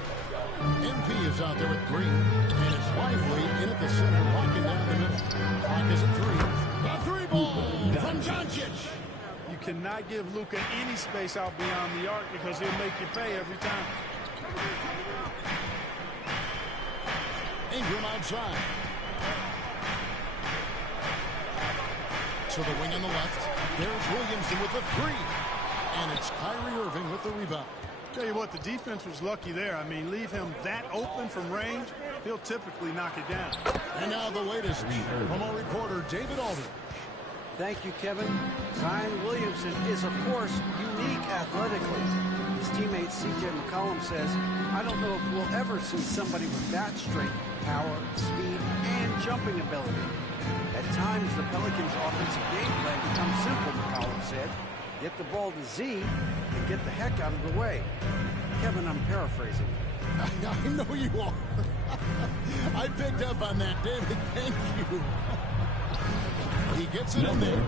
MP is out there with Green, and it's Lively in at the center, locking down the middle. Clock is at 3. The 3 ball cannot give Luka any space out beyond the arc because he'll make you pay every time. Ingram outside. To the wing on the left. There's Williamson with the three. And it's Kyrie Irving with the rebound. Tell you what, the defense was lucky there. I mean, leave him that open from range, he'll typically knock it down. And now the latest from our reporter, David Aldridge. Thank you, Kevin. Zion Williamson is, of course, unique athletically. His teammate C.J. McCollum says, I don't know if we'll ever see somebody with that strength, power, speed, and jumping ability. At times, the Pelicans' offensive game plan becomes simple, McCollum said. Get the ball to Z and get the heck out of the way. Kevin, I'm paraphrasing. I know you are. I picked up on that, David. Thank you. He gets it in there.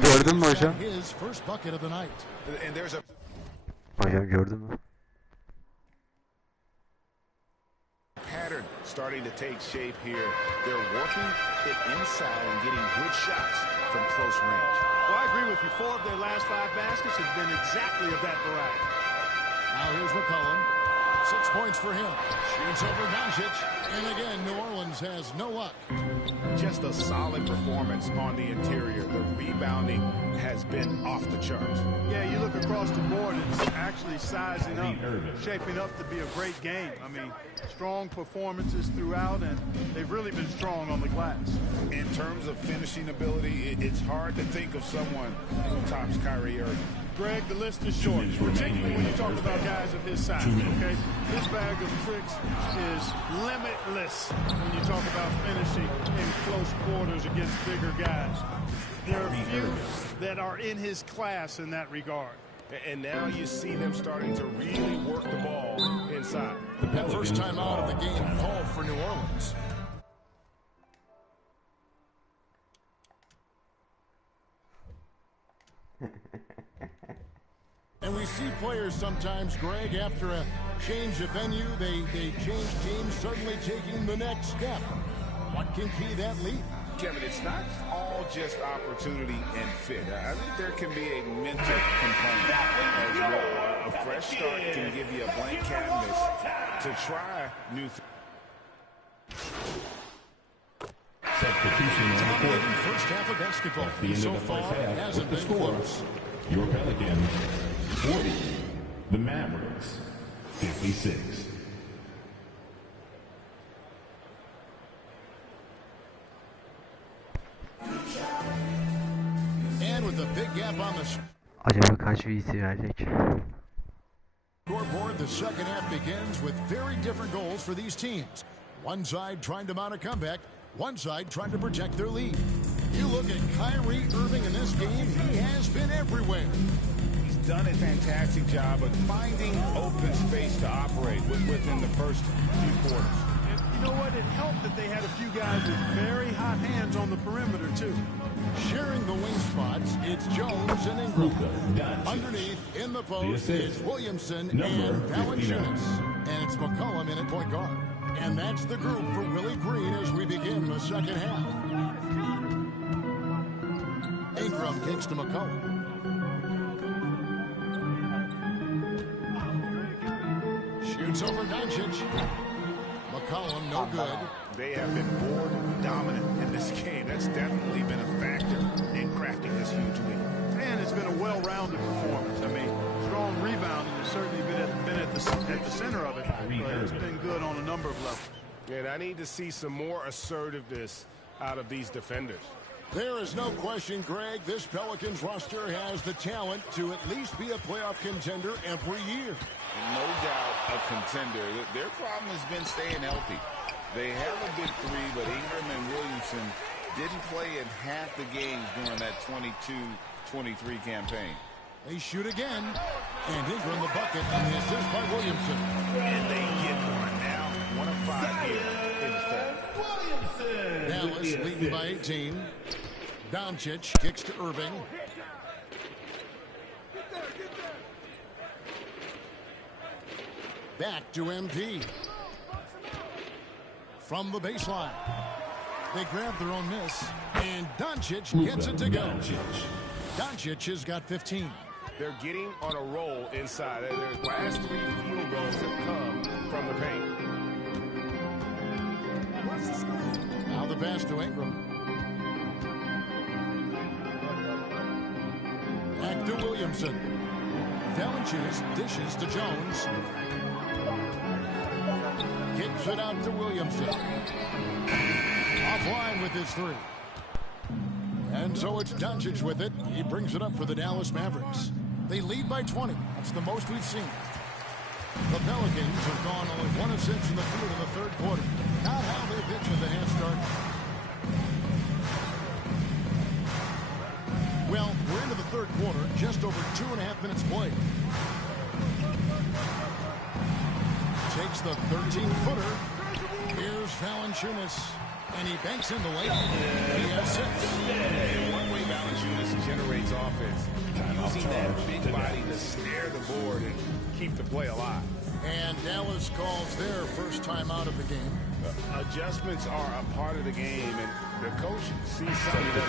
Gördün mü hocam? His first bucket of the night. And there's a Hocam gördün mü? pattern starting to take shape here. They're working it inside and getting good shots from close range. Well, I agree with you. 4 of their last 5 baskets have been exactly of that variety. Now here's McCollum. 6 points for him. Shoots over Doncic. And again, New Orleans has no luck. Just a solid performance on the interior. The rebounding has been off the charts. Yeah, you look across the board, it's actually sizing up, shaping up to be a great game. I mean, strong performances throughout, and they've really been strong on the glass. In terms of finishing ability, it's hard to think of someone who tops Kyrie Irving. Greg, the list is short, particularly when you talk about guys of his size, okay? His bag of tricks is limitless when you talk about finishing in close quarters against bigger guys. There are few that are in his class in that regard. And now you see them starting to really work the ball inside. That first time out of the game called for New Orleans. And we see players sometimes, Greg, after a change of venue, they change teams, suddenly taking the next step. What can key that lead? Kevin, it's not all just opportunity and fit. I think there can be a mental component as well. A fresh start can give you a blank canvas to try new things. Substitution on the court. First half of basketball. At the end so of the far, first half, hasn't with the been score, close. your Pelicans 40, the Mavericks 56. And with a big gap on the Acaba kaç VC verecek? scoreboard, the second half begins with very different goals for these teams. One side trying to mount a comeback, one side trying to protect their lead. You look at Kyrie Irving in this game, he has been everywhere. He's done a fantastic job of finding open space to operate within the first few quarters. And you know what? It helped that they had a few guys with very hot hands on the perimeter, too. Sharing the wing spots, it's Jones and Ingram. Underneath, in the post, it's Williamson and Valanciunas. And it's McCollum in at point guard. And that's the group for Willie Green as we begin the second half. Ingram kicks to McCollum. Shoots over Doncic. McCollum, no good. They have been board dominant in this game. That's definitely been a factor in crafting this huge lead. And it's been a well-rounded performance. I mean, strong rebounding has certainly been at the center of it, but it's been good on a number of levels. And I need to see some more assertiveness out of these defenders. There is no question, Greg, this Pelicans roster has the talent to at least be a playoff contender every year. No doubt a contender. Their problem has been staying healthy. They have a big three, but Ingram and Williamson didn't play in half the games during that 22-23 campaign. They shoot again, and Ingram the bucket on the assist by Williamson. And they get one now. 1 of 5 here in the third. Dallas leading by 18. Doncic kicks to Irving. Back to MP. From the baseline. They grab their own miss, and Doncic gets it to go. Doncic has got 15. They're getting on a roll inside. Their last 3 field goals have come from the paint. Now the pass to Ingram. Back to Williamson. Valanciunas dishes to Jones. Kicks it out to Williamson. Offline with his 3. And so it's Doncic with it. He brings it up for the Dallas Mavericks. They lead by 20. That's the most we've seen. The Pelicans have gone only 1 of 6 in the field in the third quarter. Not how they pictured the half start. Well, we're into the third quarter. Just over 2.5 minutes played. Takes the 13-footer. Here's Valanciunas. And he banks in the lane. He has 6. And one way Valanciunas generates offense, using that big body to snare the board and keep the play alive. And Dallas calls their first time out of the game. Adjustments are a part of the game, and the coach sees something that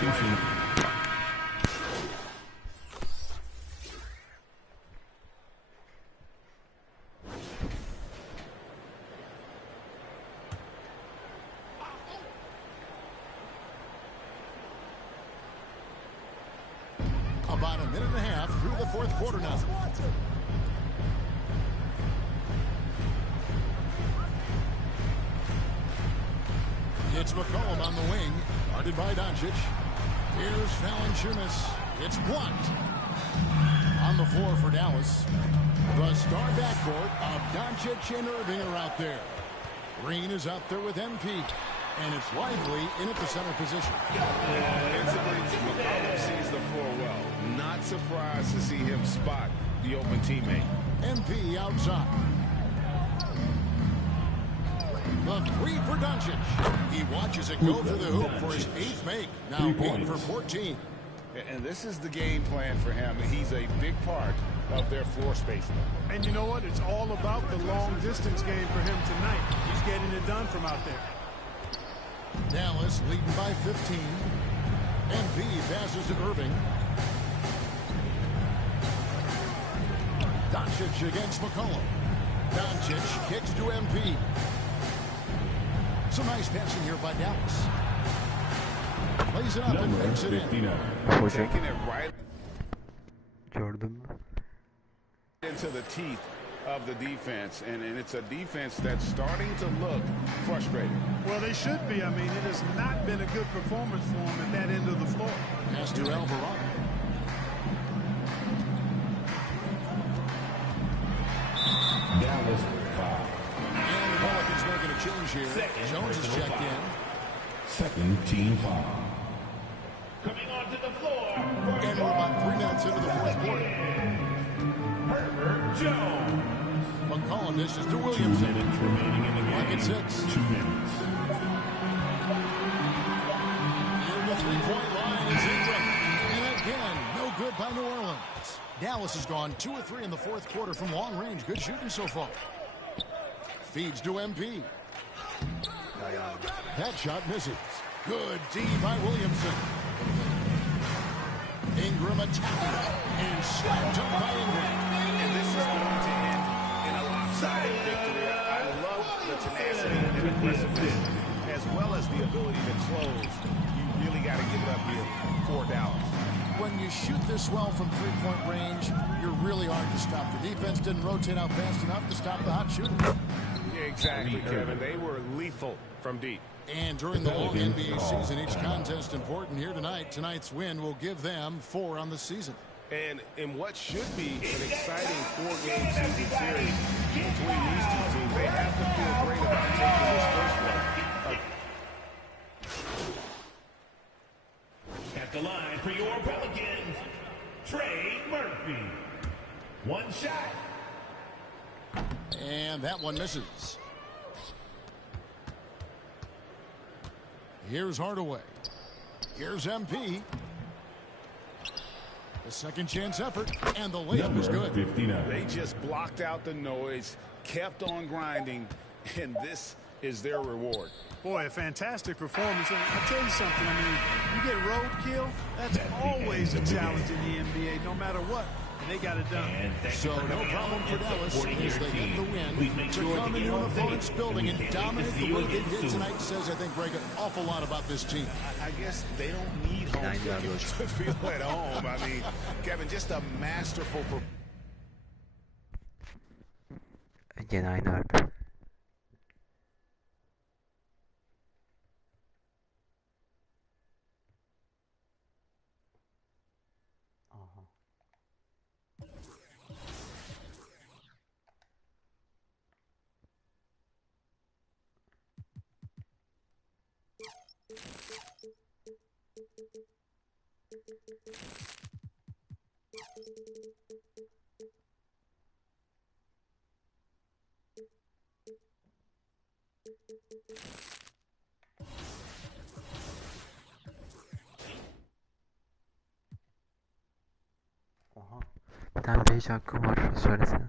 About a minute and a half through the fourth quarter now. It's McCollum on the wing, guarded by Doncic. Here's Valanciunas. It's blocked. On the floor for Dallas. The star backcourt of Doncic and Irving are out there. Green is out there with MP. And it's Lively in at the center position. McCollum sees the floor well. Not surprised to see him spot the open teammate. MP outside. The 3 for Doncic. He watches it go through the hoop for his 8th make. Now 8 for 14. And this is the game plan for him. He's a big part of their floor spacing. And you know what? It's all about the long distance game for him tonight. He's getting it done from out there. Dallas leading by 15. MP passes to Irving. Doncic against McCollum. Doncic kicks to MP. Some nice passing here by Dallas. Plays it up and makes it in. Taking it right Gördün mü? into the teeth of the defense, and it's a defense that's starting to look frustrated. Well, they should be. I mean, it has not been a good performance for them at that end of the floor. Pass to Alvarado. Dallas foul. And the Pelicans making a change here. Jones is checked in. Second team foul. Coming onto the floor. And we're about 3 minutes into the fourth quarter. Jones. McCollum dishes to Williamson. 2 minutes remaining in the game. Like it's 6. 2 minutes. Near the three-point line is Ingram. And again, no good by New Orleans. Dallas has gone 2 of 3 in the fourth quarter from long range. Good shooting so far. Feeds to MP. That shot misses. Good D by Williamson. Ingram attacking. And slapped up by Ingram. And this is going to end in a lopsided victory. I love the tenacity and aggressiveness, as well as the ability to close. You really got to give it up here for Dallas. When you shoot this well from three-point range, you're really hard to stop. The defense didn't rotate out fast enough to stop the hot shooter. Yeah, exactly, Kevin. They were lethal from deep. And during the long NBA season, each contest important here tonight. Tonight's win will give them 4 on the season. And in what should be an exciting 4-game season series between these two teams, they have to feel great about taking this first one. At the line for your Pelicans, Trey Murphy. 1 shot. And that one misses. Here's Hardaway. Here's MP. The second chance effort, and the layup is good. 59. They just blocked out the noise, kept on grinding, and this is their reward. Boy, a fantastic performance. And I'll tell you something, I mean, you get roadkill, that's always a challenge in the NBA, no matter what. And they got it done. So no problem for Dallas as they get the win to come into an opponent's building and dominate the way they did tonight. Says, I think, Greg, an awful lot about this team. I guess they don't need home field to feel at home. I mean, Kevin, just a masterful performance. Gene aynı harbi. Aha. Oha. Bir tane beige hakkım var. Söylesene.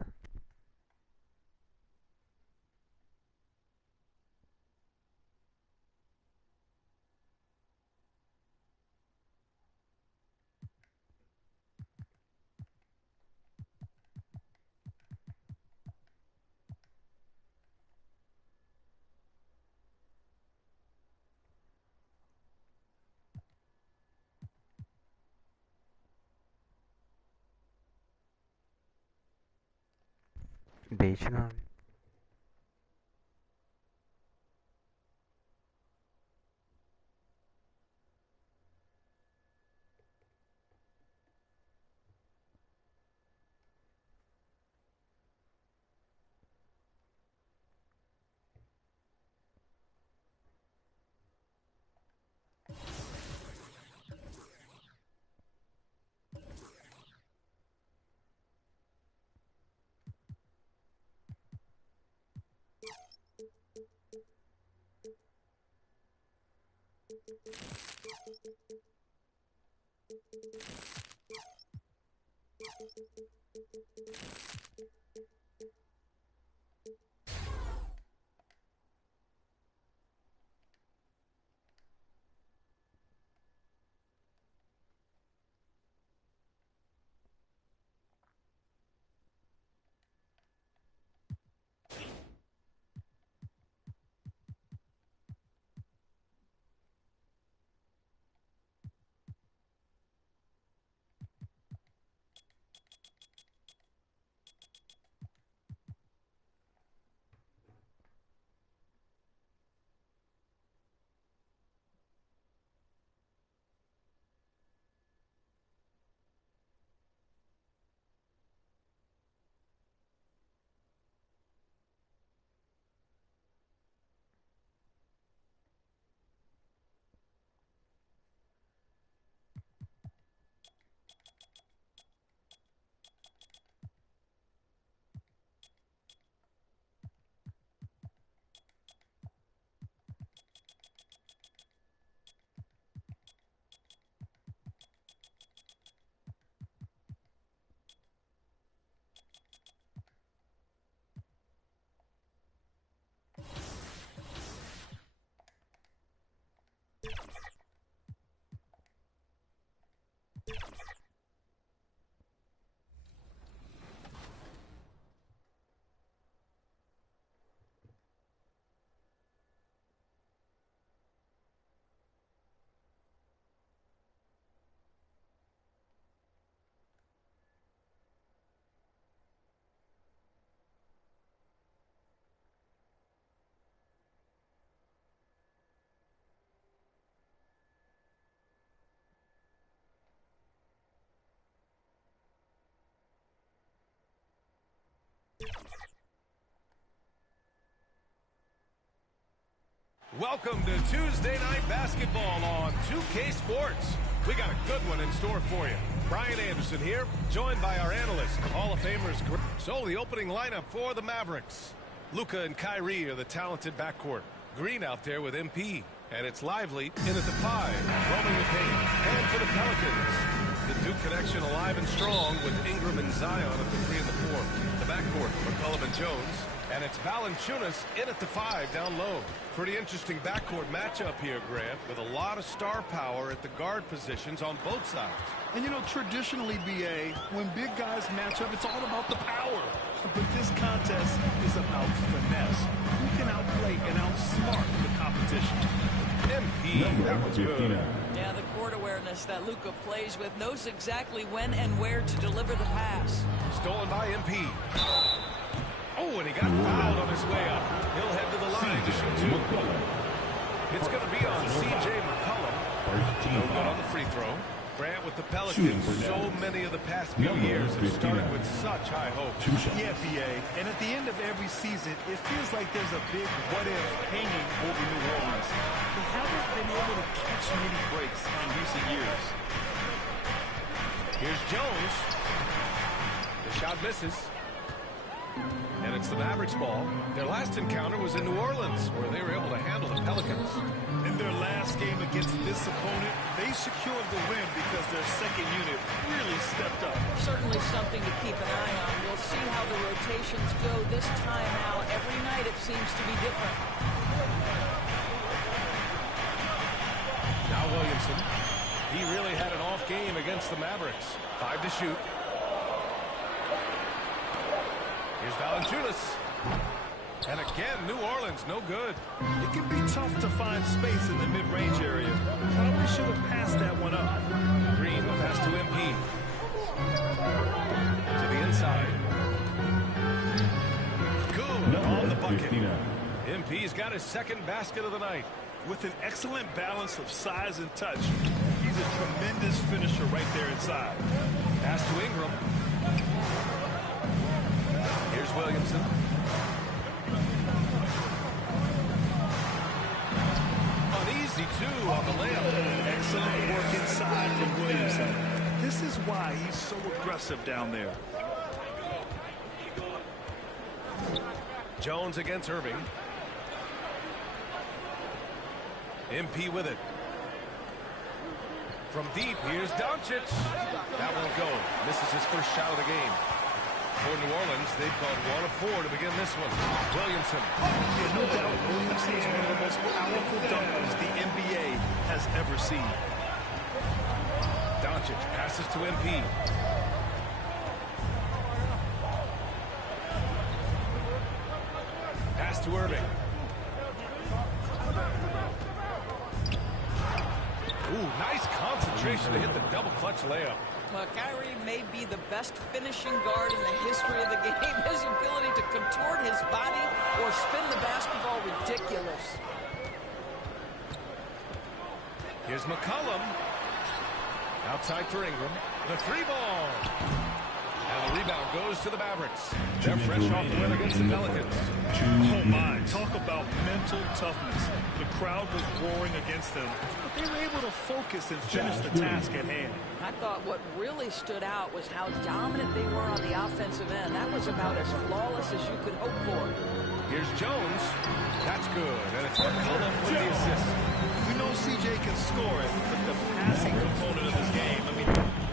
Beige'in abi. Welcome to Tuesday Night Basketball on 2K Sports. We got a good one in store for you. Brian Anderson here, joined by our analyst, Hall of Famers. So the opening lineup for the Mavericks. Luka and Kyrie are the talented backcourt. Green out there with MP. And it's Lively in at the 5, roaming the paint. And for the Pelicans, the Duke connection alive and strong with Ingram and Zion at the 3 and the 4. The backcourt, McCollum and Jones. And it's Valanciunas in at the 5 down low. Pretty interesting backcourt matchup here, Grant, with a lot of star power at the guard positions on both sides. And, you know, traditionally, BA, when big guys match up, it's all about the power. But this contest is about finesse. Who can outplay and outsmart the competition? MP, that was good. Yeah, the court awareness that Luka plays with, knows exactly when and where to deliver the pass. Stolen by MP. Oh, and he got fouled on his way up. He'll head to the line to shoot two. It's going to be on C.J. McCollum. No good on the free throw. Grant with the Pelicans, so many of the past few years have started with such high hopes. Yeah, BA. And at the end of every season, it feels like there's a big what-if hanging over New Orleans. They haven't been able to catch many breaks in recent years. Here's Jones. The shot misses. And it's the Mavericks ball. Their last encounter was in New Orleans, where they were able to handle the Pelicans. In their last game against this opponent, they secured the win because their second unit really stepped up. Certainly something to keep an eye on. We'll see how the rotations go this time out. Every night it seems to be different. Now Williamson. He really had an off game against the Mavericks. 5 to shoot. Here's Valanciunas. And again, New Orleans, no good. It can be tough to find space in the mid-range area. Probably should have passed that one up. Green, the pass to MP. To the inside. Good on the bucket. MP's got his second basket of the night. With an excellent balance of size and touch, he's a tremendous finisher right there inside. Pass to Ingram. Here's Williamson. Uneasy, too, on the layup. Excellent work inside from Williamson. This is why he's so aggressive down there. Jones against Irving. MP with it. From deep, here's Doncic. That won't go. Misses his first shot of the game. For New Orleans, they've gone 1 of 4 to begin this one. Williamson. Yeah, no doubt Williamson is one of the most powerful dunkers the NBA has ever seen. Doncic passes to MP. Pass to Irving. Ooh, nice concentration to hit the double clutch layup. Well, Kyrie may be the best finishing guard in the history of the game. His ability to contort his body or spin the basketball, ridiculous. Here's McCollum. Outside for Ingram. The 3-ball. And the rebound goes to the Mavericks. They're fresh off the win against the Pelicans. Oh, my. Talk about mental toughness. The crowd was roaring against them. But they were able to focus and finish the task at hand. I thought what really stood out was how dominant they were on the offensive end. That was about as flawless as you could hope for. Here's Jones. That's good. And it's McCollum with the assist. We know CJ can score it, but the passing component of this game, I mean,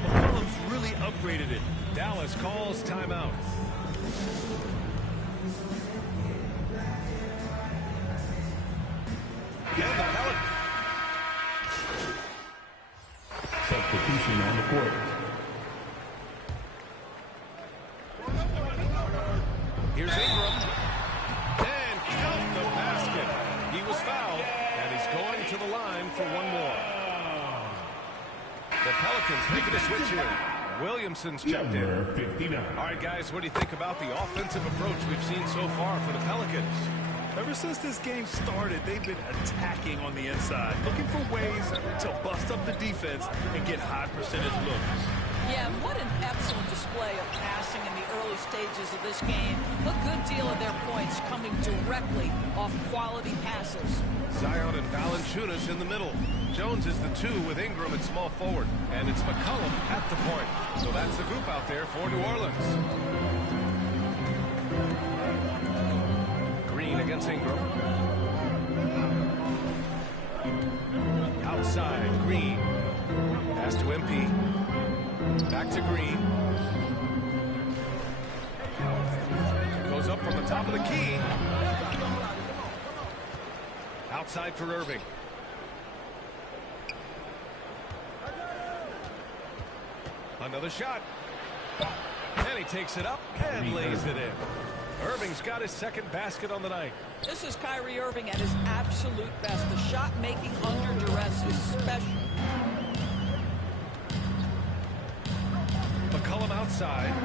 McCollum's really upgraded it. Dallas calls timeout. And the Pelicans. Substitution on the court. Here's Ingram. And count the basket. He was fouled, and he's going to the line for one more. The Pelicans making a switch here. Williamson's checked in. All right, guys, what do you think about the offensive approach we've seen so far for the Pelicans? Ever since this game started, they've been attacking on the inside, looking for ways to bust up the defense and get high percentage looks. Yeah, what an excellent display of passing in the early stages of this game. A good deal of their points coming directly off quality passes. Zion and Valanciunas in the middle. Jones is the 2 with Ingram at small forward. And it's McCollum at the point. So that's the group out there for New Orleans. Green against Ingram. Outside, Green. Pass to MP. Back to Green. Goes up from the top of the key. outside for Irving. Another shot. And he takes it up and lays it in. Irving's got his second basket on the night. This is Kyrie Irving at his absolute best. The shot making under duress is special. McCollum outside.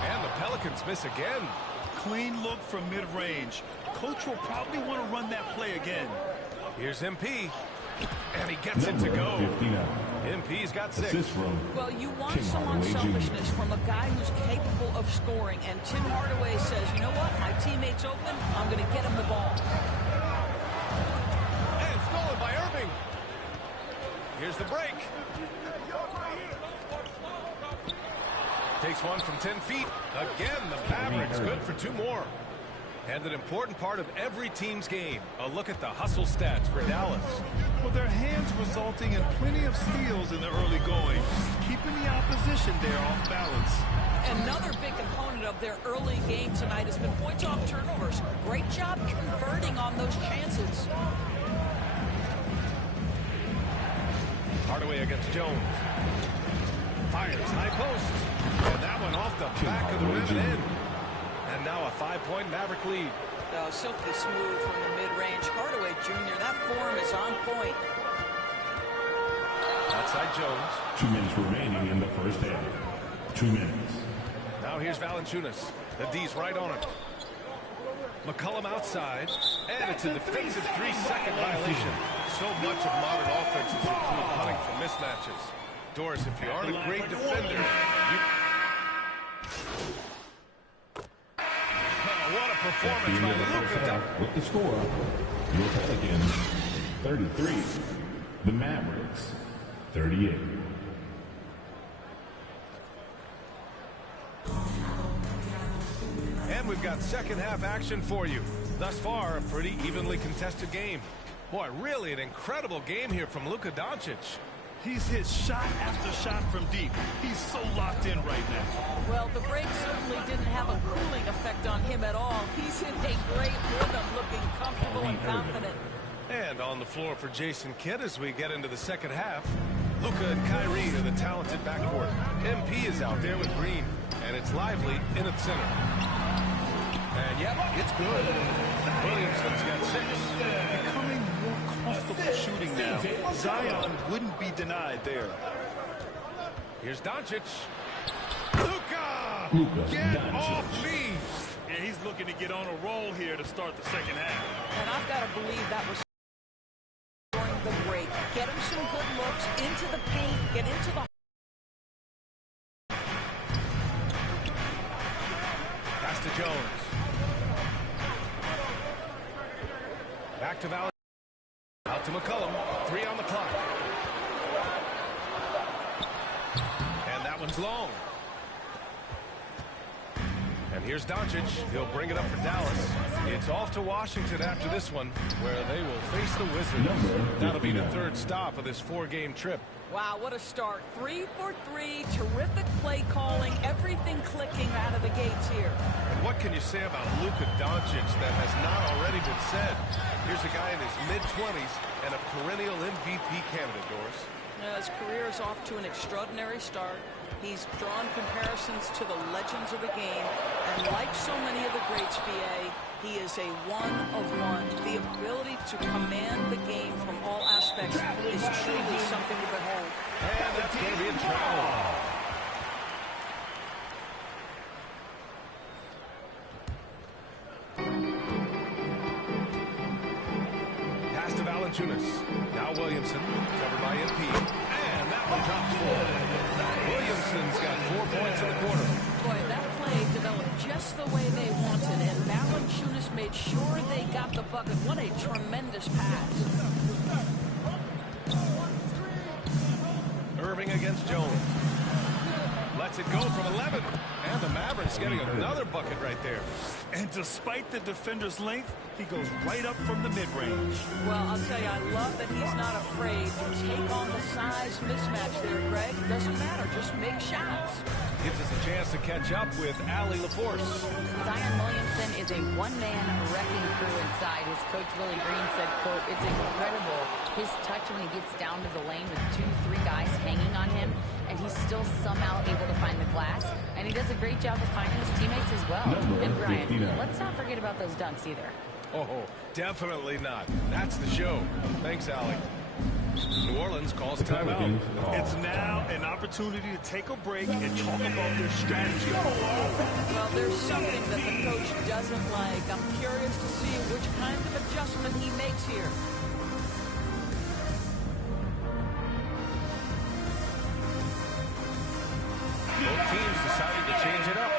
And the Pelicans miss again. Clean look from mid-range. Coach will probably want to run that play again. Here's MP. And he gets it to go. MP's got 6. Well, you want some unselfishness from a guy who's capable of scoring. And Tim Hardaway says, you know what? My teammate's open. I'm going to get him the ball. And stolen by Irving. Here's the break. Takes one from 10 feet. Again, the Mavericks good for 2 more. And an important part of every team's game. A look at the hustle stats for Dallas. Well, their hands resulting in plenty of steals in the early going, keeping the opposition there off balance. Another big component of their early game tonight has been points off turnovers. Great job converting on those chances. Hardaway against Jones. Fires high post. And that one off the back of the rim and in. And now a 5-point Maverick lead. Oh, silky smooth from the mid-range. Hardaway Jr., that form is on point. Outside Jones. 2 minutes remaining in the first half. 2 minutes. Now here's Valanciunas. The D's right on him. McCollum outside. And it's a defensive 3-second violation. So much of modern offenses include hunting for mismatches. Doris, if you aren't a great defender, what a performance by Luka. With the score, your Pelicans 33, the Mavericks 38. And we've got second half action for you. Thus far, a pretty evenly contested game. Boy, really an incredible game here from Luka Doncic. He's hit shot after shot from deep. He's so locked in right now. Well, the break certainly didn't have a cooling effect on him at all. He's in a great rhythm, looking comfortable and confident. And on the floor for Jason Kidd as we get into the second half. Luka and Kyrie are the talented backcourt. MP is out there with Green, and it's lively in its center. And yep, it's good. Williamson's got 6. Becoming more comfortable shooting now. Zion wouldn't be denied there. Here's Doncic. Luka! Get off me! Yeah, he's looking to get on a roll here to start the second half. And I've got to believe that was during the break. Get him some good looks into the paint, get into the... Pass to Jones. Back to Valanciunas. Out to McCollum. 3 on the clock. And that one's long. And here's Doncic. He'll bring it up for Dallas. It's off to Washington after this one, where they will face the Wizards. That'll be the 3rd stop of this 4-game trip. Wow, what a start. 3 for 3. Terrific play calling. Everything clicking out of the gates here. And what can you say about Luka Doncic that has not already been said? Here's a guy in his mid-20s and a perennial MVP candidate, Doris. His career is off to an extraordinary start. He's drawn comparisons to the legends of the game. And like so many of the greats, BA, he is a one-of-one. The ability to command the game from all aspects is truly something to behold. And that's going to be in trouble. Pass to Valanciunas. Now Williamson, covered by MP. And that one drops 4. Williamson's got 4 points in the quarter. Boy, that play developed just the way they wanted, and Valanciunas made sure they got the bucket. What a tremendous pass. Irving against Jones. Lets it go from 11. And the Mavericks getting another bucket right there. And despite the defender's length, he goes right up from the mid-range. Well, I'll tell you, I love that he's not afraid to take on the size mismatch there, Greg. Doesn't matter, just make shots. Gives us a chance to catch up with Allie LaForce. Zion Williamson is a one-man wrecking crew inside. His coach, Willie Green, said, quote, "It's incredible. His touch when he gets down to the lane with 2-3 guys hanging on him, and he's still somehow able to find the glass. And he does a great job of finding his teammates as well." And Brian, let's not forget about those dunks either. Oh, definitely not. That's the show. Thanks, Allie. New Orleans calls timeout. It's now an opportunity to take a break and talk about their strategy. Well, there's something that the coach doesn't like. I'm curious to see which kind of adjustment he makes here. Both teams decided to change it up.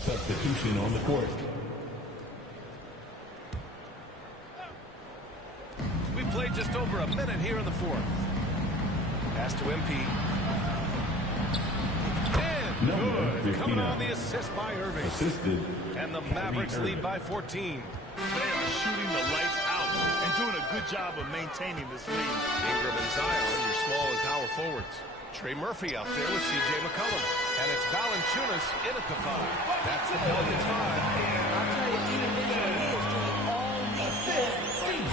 Substitution on the court. We played just over a minute here in the fourth. Pass to MP. And good. Coming on the assist by Irving. Assisted. And the Mavericks lead by 14. They are shooting the lights out and doing a good job of maintaining this lead. Ingram and Zion, your small and power forwards. Trey Murphy out there with C.J. McCollum. And it's Valanciunas in at the 5. That's the Pelicans 5. I'll tell you, individually, he is doing all he can.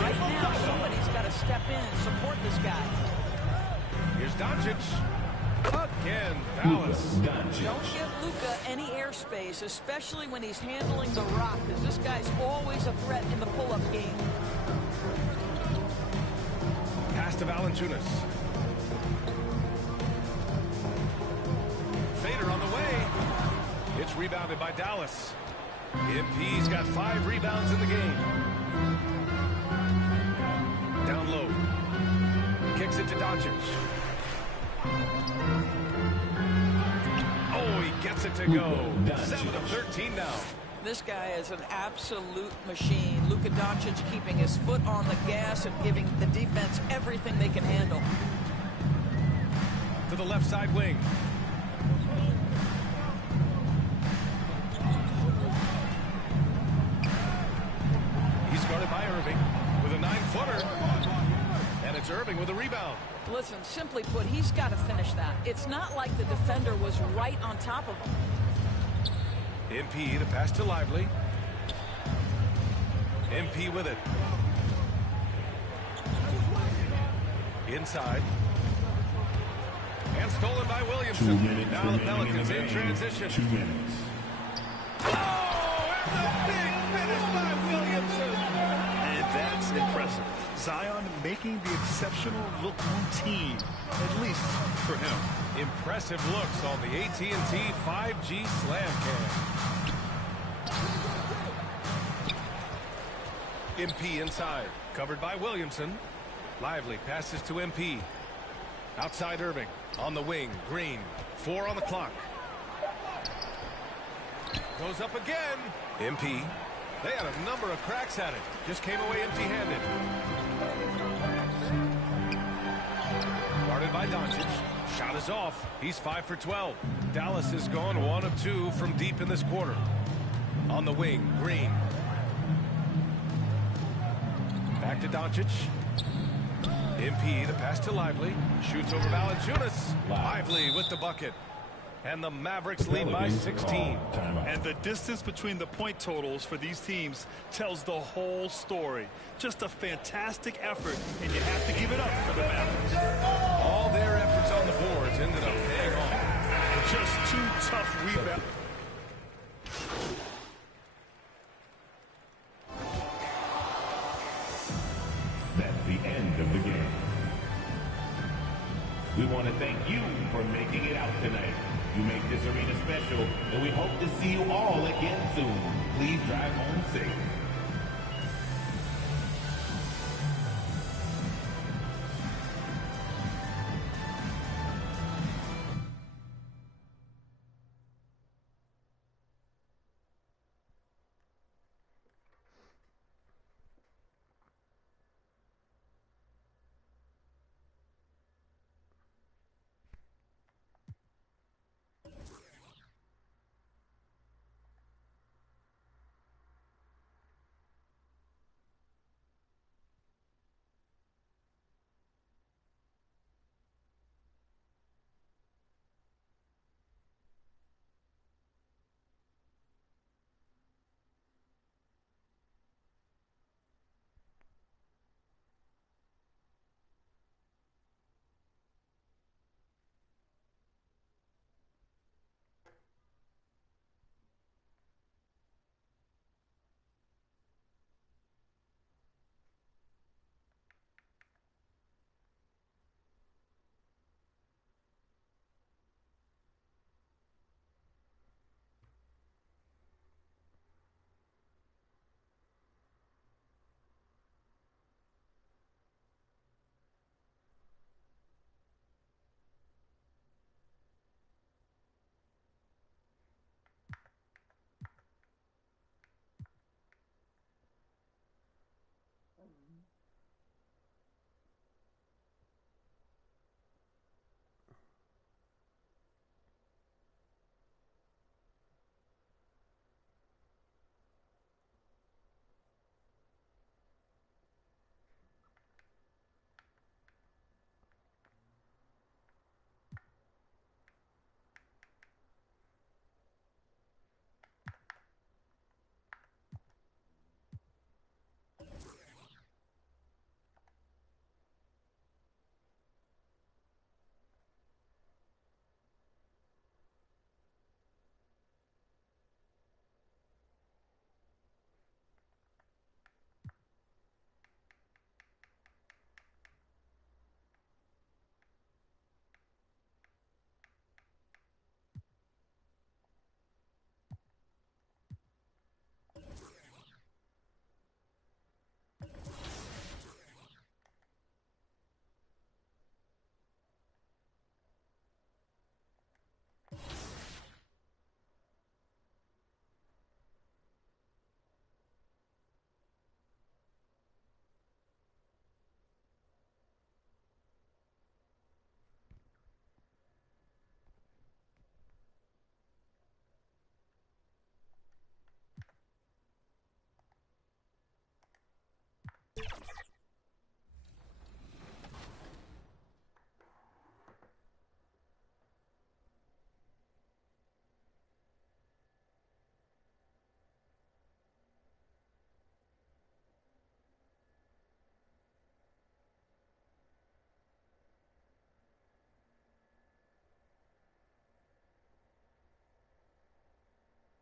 Right now, somebody's got to step in and support this guy. Here's Doncic. Again, Dallas. Don't give Luka any airspace, especially when he's handling the rock, because this guy's always a threat in the pull-up game. Pass to Valanciunas. Fader on the way. It's rebounded by Dallas. MP's got 5 rebounds in the game. Down low. Kicks it to Doncic. Oh, he gets it to go. 7 of 13 now. This guy is an absolute machine. Luka Doncic keeping his foot on the gas and giving the defense everything they can handle. To the left side wing. He's guarded by Irving with a 9-footer. And it's Irving with a rebound. Listen, simply put, he's got to finish that. It's not like the defender was right on top of him. MP, the pass to Lively. MP with it. Inside. And stolen by Williamson. 2 minutes now the Pelicans in game. transition. 2 minutes. Oh, and the big finish by Williamson. And that's impressive. Zion making the exceptional look routine, at least for him. Impressive looks on the AT&T 5G Slam Cam. MP inside, covered by Williamson. Lively passes to MP. Outside Irving, on the wing, Green. 4 on the clock. Goes up again. MP. They had a number of cracks at it. Just came away empty-handed. Guarded by Doncic. Shot is off. He's 5 for 12. Dallas has gone 1 of 2 from deep in this quarter. On the wing, Green. Back to Doncic. MP, the pass to Lively. Shoots over Valanciunas. Lively with the bucket. And the Mavericks lead by 16. And the distance between the point totals for these teams tells the whole story. Just a fantastic effort, and you have to give it up for the Mavericks. All their efforts on the boards ended up paying off. Just 2 tough rebounds. That's the end of the game. We want to thank you for making it out tonight. You make this arena special, and we hope to see you all again soon. Please drive home safe.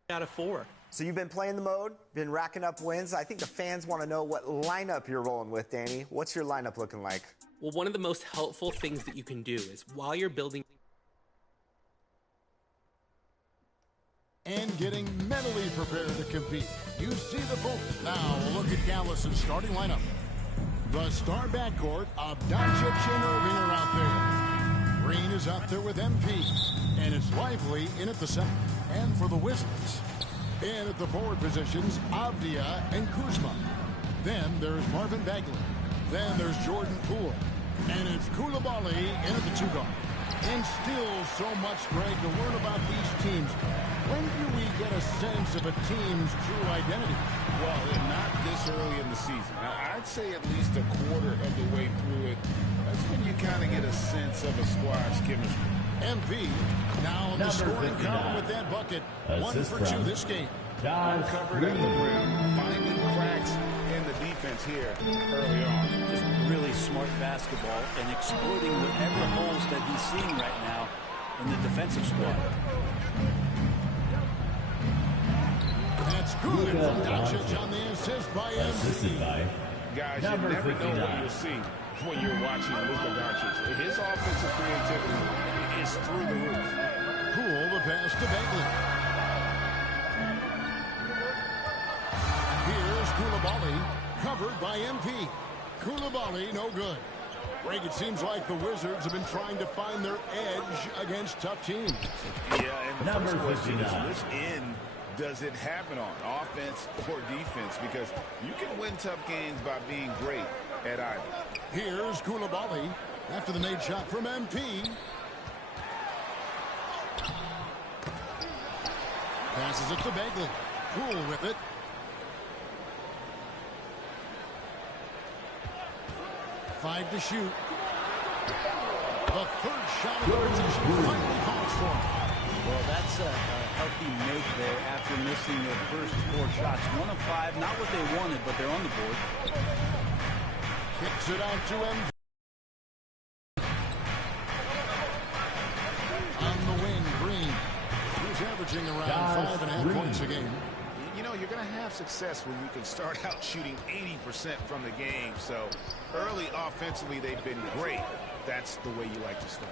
out of 4. So you've been playing the mode, been racking up wins. I think the fans want to know what lineup you're rolling with, Danny. What's your lineup looking like? Well, one of the most helpful things that you can do is while you're building and getting mentally prepared to compete. You see the boat. Now a look at Dallas's starting lineup. The star backcourt of Doncic and Irving are out there. Green is out there with MP. And it's Lively in at the center. And for the Wizards, in at the forward positions, Avdia and Kuzma. Then there's Marvin Bagley. Then there's Jordan Poole. And it's Koulibaly in at the 2-guard. And still so much, Greg, to learn about these teams. When do we get a sense of a team's true identity? Well, not this early in the season. I'd say at least a quarter of the way through it. That's when you kind of get a sense of a squad's chemistry. MV now on the scoring column with that bucket. 1 for 2 this game. Uncovered at the rim, finding cracks in the defense here early on. Just really smart basketball and exploiting whatever holes that he's seeing right now in the defensive squad. That's good from Doncic on the assist by MV. Guys, you never know what you'll see when you're watching Luka Doncic. His offensive creativity is through the roof. Poole the pass to Bagley. Here's Koulibaly, covered by MP. Koulibaly, no good. Greg, it seems like the Wizards have been trying to find their edge against tough teams. Yeah, and the first question is, which end does it happen on, offense or defense? Because you can win tough games by being great at either. Here's Koulibaly after the made shot from MP. Passes it to Bagley. Poole with it. Five to shoot. The third shot of the possession finally falls for him. Well, that's a healthy make there after missing their first 4 shots. 1 of 5, not what they wanted, but they're on the board. Kicks it out to him. On the wing, Green. He's averaging around 5.5 points a game. You know, you're going to have success when you can start out shooting 80% from the game. So early offensively, they've been great. That's the way you like to start.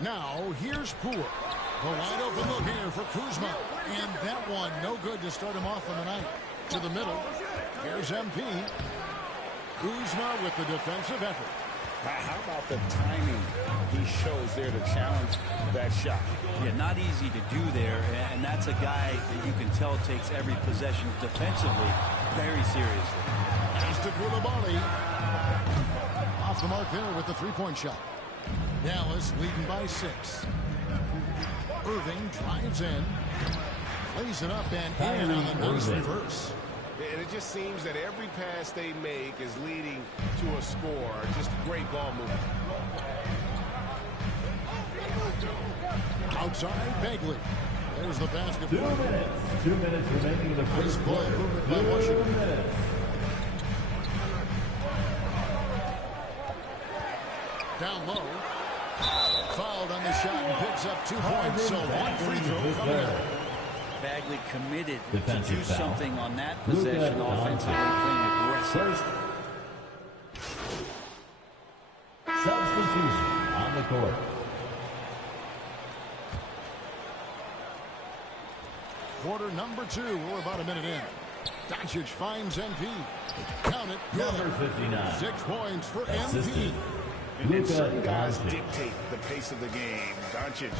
Now, here's Poole. The wide open look here for Kuzma. And that one, no good to start him off on the night. To the middle. Here's MP. Kuzma with the defensive effort. How about the timing he shows there to challenge that shot? Yeah, not easy to do there. And that's a guy that you can tell takes every possession defensively very seriously. As to Koulibaly. Off the mark there with the 3-point shot. Dallas leading by 6. Irving drives in, plays it up and in on the nice reverse. And it just seems that every pass they make is leading to a score. Just great ball movement. Outside, Bagley. There's the basket. 2 minutes. 2 minutes remaining in the first play movement by Washington. Down low. Fouled on the shot and picks up 2 points. So 1 free throw coming up. Bagley committed to do something on that possession offensively, playing aggressive. Substitution on the court. Quarter number 2. We're about a minute in. Doncic finds MP. Count it. Good. Number 59. 6 points for MP. And certain guys dictate the pace of the game. Doncic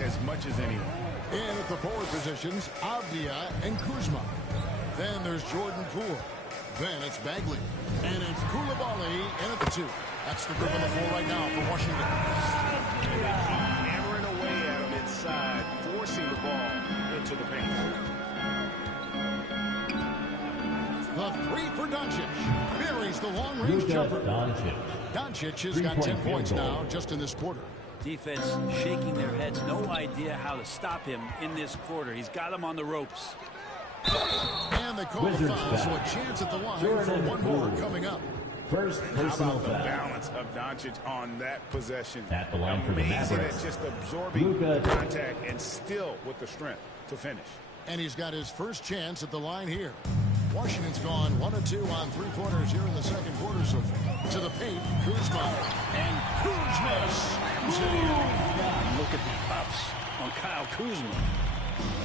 as much as anyone. In at the forward positions, Avdia and Kuzma. Then there's Jordan Poole. Then it's Bagley. And it's Koulibaly in at the 2. That's the group on the floor right now for Washington. And they keep hammering away at him inside, forcing the ball into the paint. The 3 for Doncic. Buries the long-range jumper. Doncic has got 10 points now just in this quarter. Defense shaking their heads. No idea how to stop him in this quarter. He's got him on the ropes. And they call the foul, so a chance at the line for one more coming up. First How personal about the foul. balance of Doncic on that possession? At the line for the Amazing Mavericks. at just absorbing the contact and still with the strength to finish. And he's got his first chance at the line here. Washington's gone 1 of 2 on 3 pointers here in the second quarter. So to the paint, Kuzma. And Kuzma slams it in. Look at the ups on Kyle Kuzma.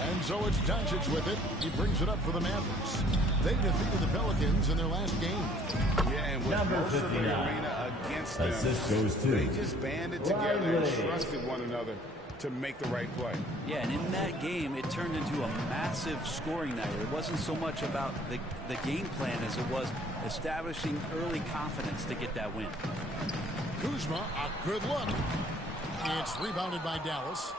And so it's Doncic with it. He brings it up for the Mavericks. They defeated the Pelicans in their last game. Yeah, and with most of the arena against them, they just banded together and trusted one another to make the right play. Yeah, and in that game, it turned into a massive scoring night. It wasn't so much about the game plan as it was establishing early confidence to get that win. Kuzma, a good look. It's rebounded by Dallas.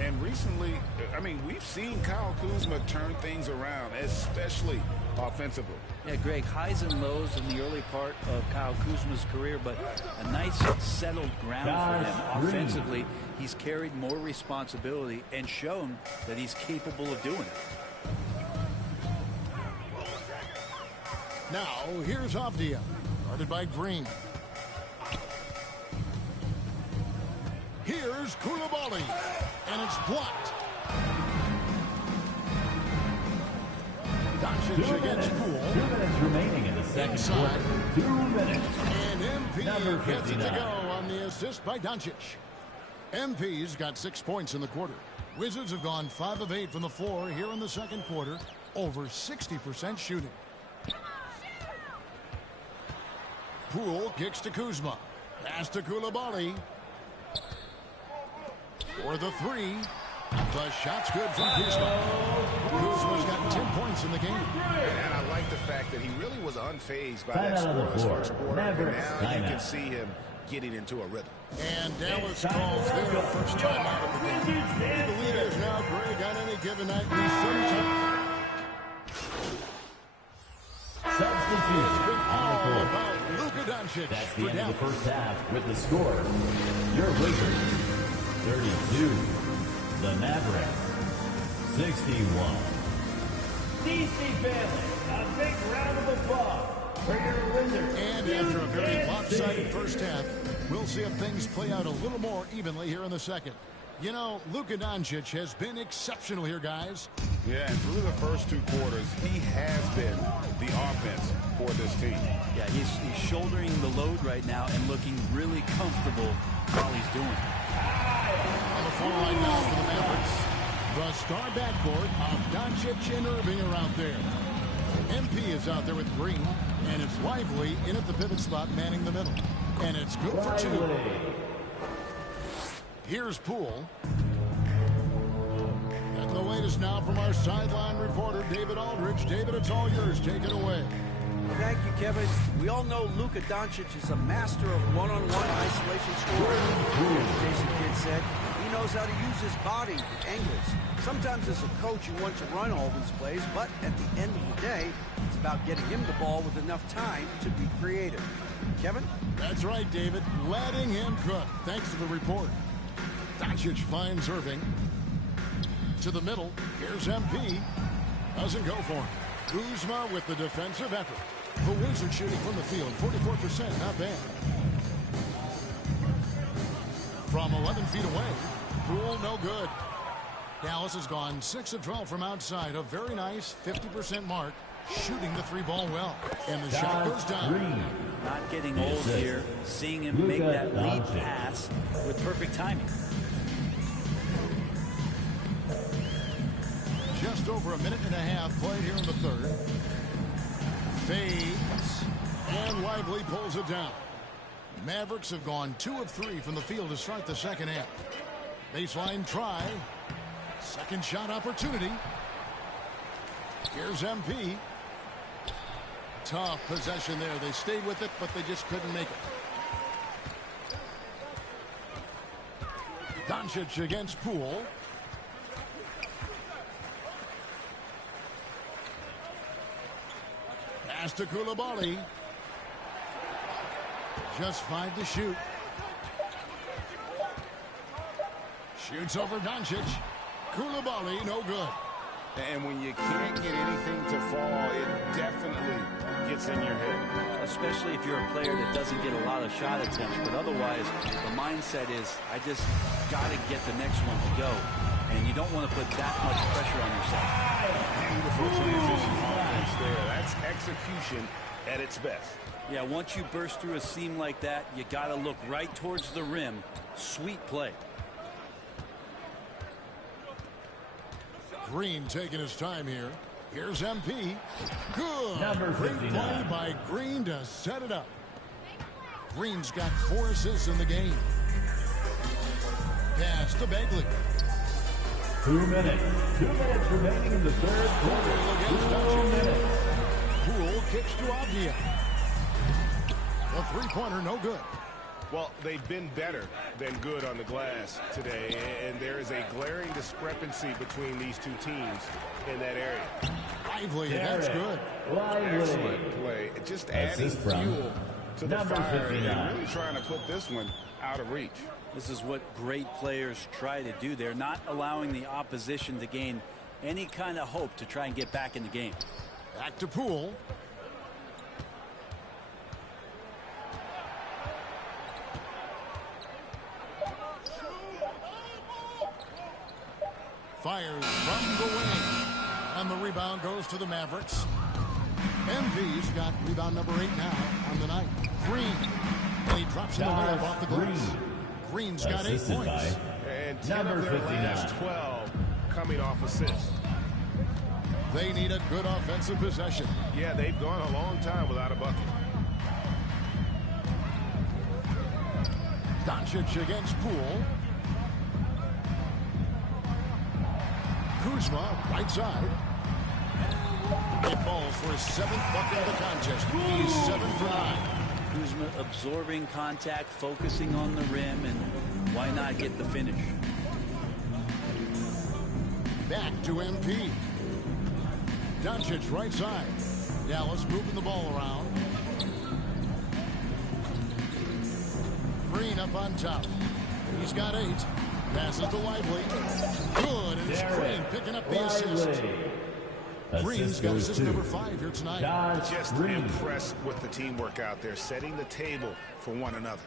And recently, I mean, we've seen Kyle Kuzma turn things around, especially offensively. Yeah, Greg, highs and lows in the early part of Kyle Kuzma's career, but a nice settled ground for him. Offensively, he's carried more responsibility and shown that he's capable of doing it. Now, here's Avdia, guarded by Green. Here's Koulibaly, and it's blocked. Doncic against Poole. 2 minutes remaining in the second quarter. 2 minutes. And MP gets it to go on the assist by Doncic. MP's got 6 points in the quarter. Wizards have gone 5 of 8 from the floor here in the second quarter. Over 60% shooting. Poole kicks to Kuzma. Pass to Koulibaly. For the 3. The shot's good from Kuzma. Kuzma's got 10 points in the game. And I like the fact that he really was unfazed by that scoreless first quarter. And now you can see him getting into a rhythm. And Dallas calls their first time out of the game. The lead is now Greg on any given night. Substitution on the court. About Luka Doncic. That's the end of the first half with the score. Your Wizards 32. The Mavericks 61. DC family, a big round of applause for your Wizards. And after a very lopsided first half, we'll see if things play out a little more evenly here in the second. You know, Luka Doncic has been exceptional here, guys. Yeah, and through the first 2 quarters, he has been the offense for this team. Yeah, he's shouldering the load right now and looking really comfortable while he's doing it. On the floor right now for the Mavericks. The star backcourt of Doncic and Irving are out there. MP is out there with Green, and it's Lively in at the pivot spot manning the middle. And it's good for 2. Here's Poole. And the latest now from our sideline reporter, David Aldridge. David, it's all yours. Take it away. Thank you, Kevin. We all know Luka Doncic is a master of one-on-one isolation scoring. As Jason Kidd said, he knows how to use his body and angles. Sometimes as a coach, you want to run all these plays, but at the end of the day, it's about getting him the ball with enough time to be creative. Kevin? That's right, David. Letting him cook. Thanks for the report. Doncic finds Irving. To the middle. Here's MP. Doesn't go for him. Kuzma with the defensive effort. The Wizards shooting from the field. 44%. Not bad. From 11 feet away. Poole, no good. Dallas has gone 6 of 12 from outside. A very nice 50% mark. Shooting the 3-ball well. And the shot goes down. Not getting old here. Seeing him make that lead pass with perfect timing. Just over a minute and a half played here in the third. Fades. And Lively pulls it down. Mavericks have gone 2 of 3 from the field to start the second half. Baseline try. Second shot opportunity. Here's MP. Tough possession there. They stayed with it, but they just couldn't make it. Doncic against Poole. Pass to Koulibaly. Just 5 to shoot. Shoots over Doncic. Koulibaly, no good. And when you can't get anything to fall, it definitely gets in your head. Especially if you're a player that doesn't get a lot of shot attempts. But otherwise, the mindset is, I just got to get the next one to go. and you don't want to put that much pressure on yourself. Beautiful transition offense there. That's execution at its best. Yeah, once you burst through a seam like that, you got to look right towards the rim. Sweet play. Green taking his time here. Here's MP. Good. Number Great 59. play by Green to set it up. Green's got 4 assists in the game. Pass to Begley. 2 minutes. 2 minutes remaining in the third quarter. 2 minutes. Poole kicks to Avdia. The three-pointer no good. Well, they've been better than good on the glass today, and there is a glaring discrepancy between these two teams in that area. Lively, that's good. Excellent play. Just adding fuel to the fire 59. and really trying to put this one out of reach. This is what great players try to do. They're not allowing the opposition to gain any kind of hope to try and get back in the game. Back to Poole. Fires from the wing. And the rebound goes to the Mavericks. MV's got rebound number 8 now on the night. Green. And he drops in the layup off the glass. Green's got 8 points. And 10 of their last 12 coming off assists. They need a good offensive possession. Yeah, they've gone a long time without a bucket. Doncic against Poole. Kuzma, right side. It falls for his 7th bucket of the contest. He's 7 for 9. Kuzma absorbing contact, focusing on the rim, and why not get the finish? Back to MP. Doncic, right side. Dallas moving the ball around. Green up on top. He's got 8. Passes to Lively. Good, and it's Green picking up the assist. Green's got assist number 5 here tonight. Just impressed with the teamwork out there, setting the table for one another.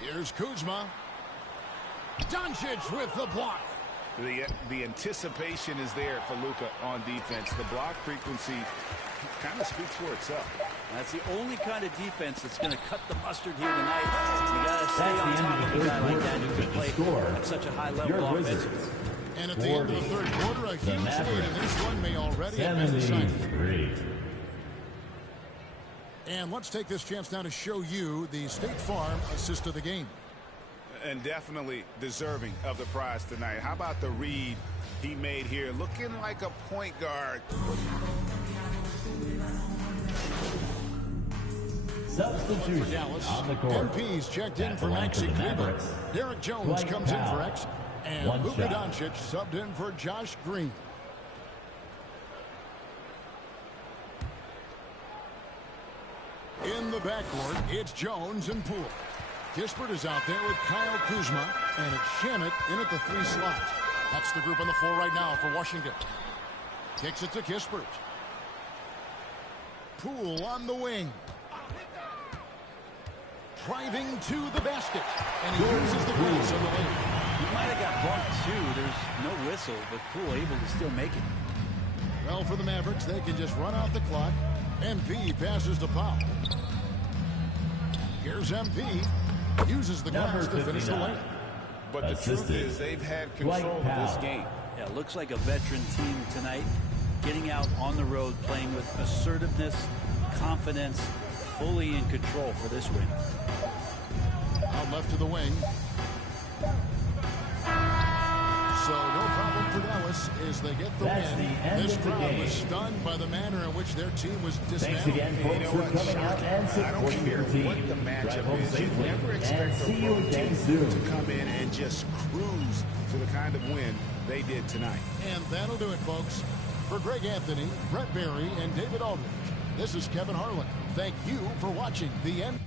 Here's Kuzma. Doncic with the block. The anticipation is there for Luka on defense. The block frequency kind of speaks for itself. That's the only kind of defense that's going to cut the mustard here tonight. You got to stay on top of a guy like that who can play at such a high level offensively. And at the end of the third quarter, a huge lead, and this one may already have been decided. And let's take this chance now to show you the State Farm assist of the game. And definitely deserving of the prize tonight. How about the read he made here? Looking like a point guard. Substitution Dallas. on the court. MP's checked in for Maxi Kleber. Derek Jones comes in for X. And Luka Doncic subbed in for Josh Green. In the backcourt, it's Jones and Poole. Kispert is out there with Kyle Kuzma, and it's Shamit in at the 3 slot. That's the group on the floor right now for Washington. Kicks it to Kispert. Poole on the wing. Driving to the basket, and he uses the glass on the lane. He might have got bumped too. There's no whistle, but Poole able to still make it. Well, for the Mavericks, they can just run out the clock. MP passes to Powell. Here's MP. Uses the glass to finish the lane. But the truth is they've had control of this game. Yeah, looks like a veteran team tonight. Getting out on the road, playing with assertiveness, confidence, fully in control for this win. Out left to the wing. So no problem for Dallas as they get the win. This crowd was stunned by the manner in which their team was dismantled. Thanks again, folks, for coming out and supporting your team. What the matchup is. You never And expect see a you road again team soon. to come in and just cruise to the kind of win they did tonight. And that'll do it, folks. For Greg Anthony, Brett Berry, and David Aldridge, this is Kevin Harlan. Thank you for watching the end.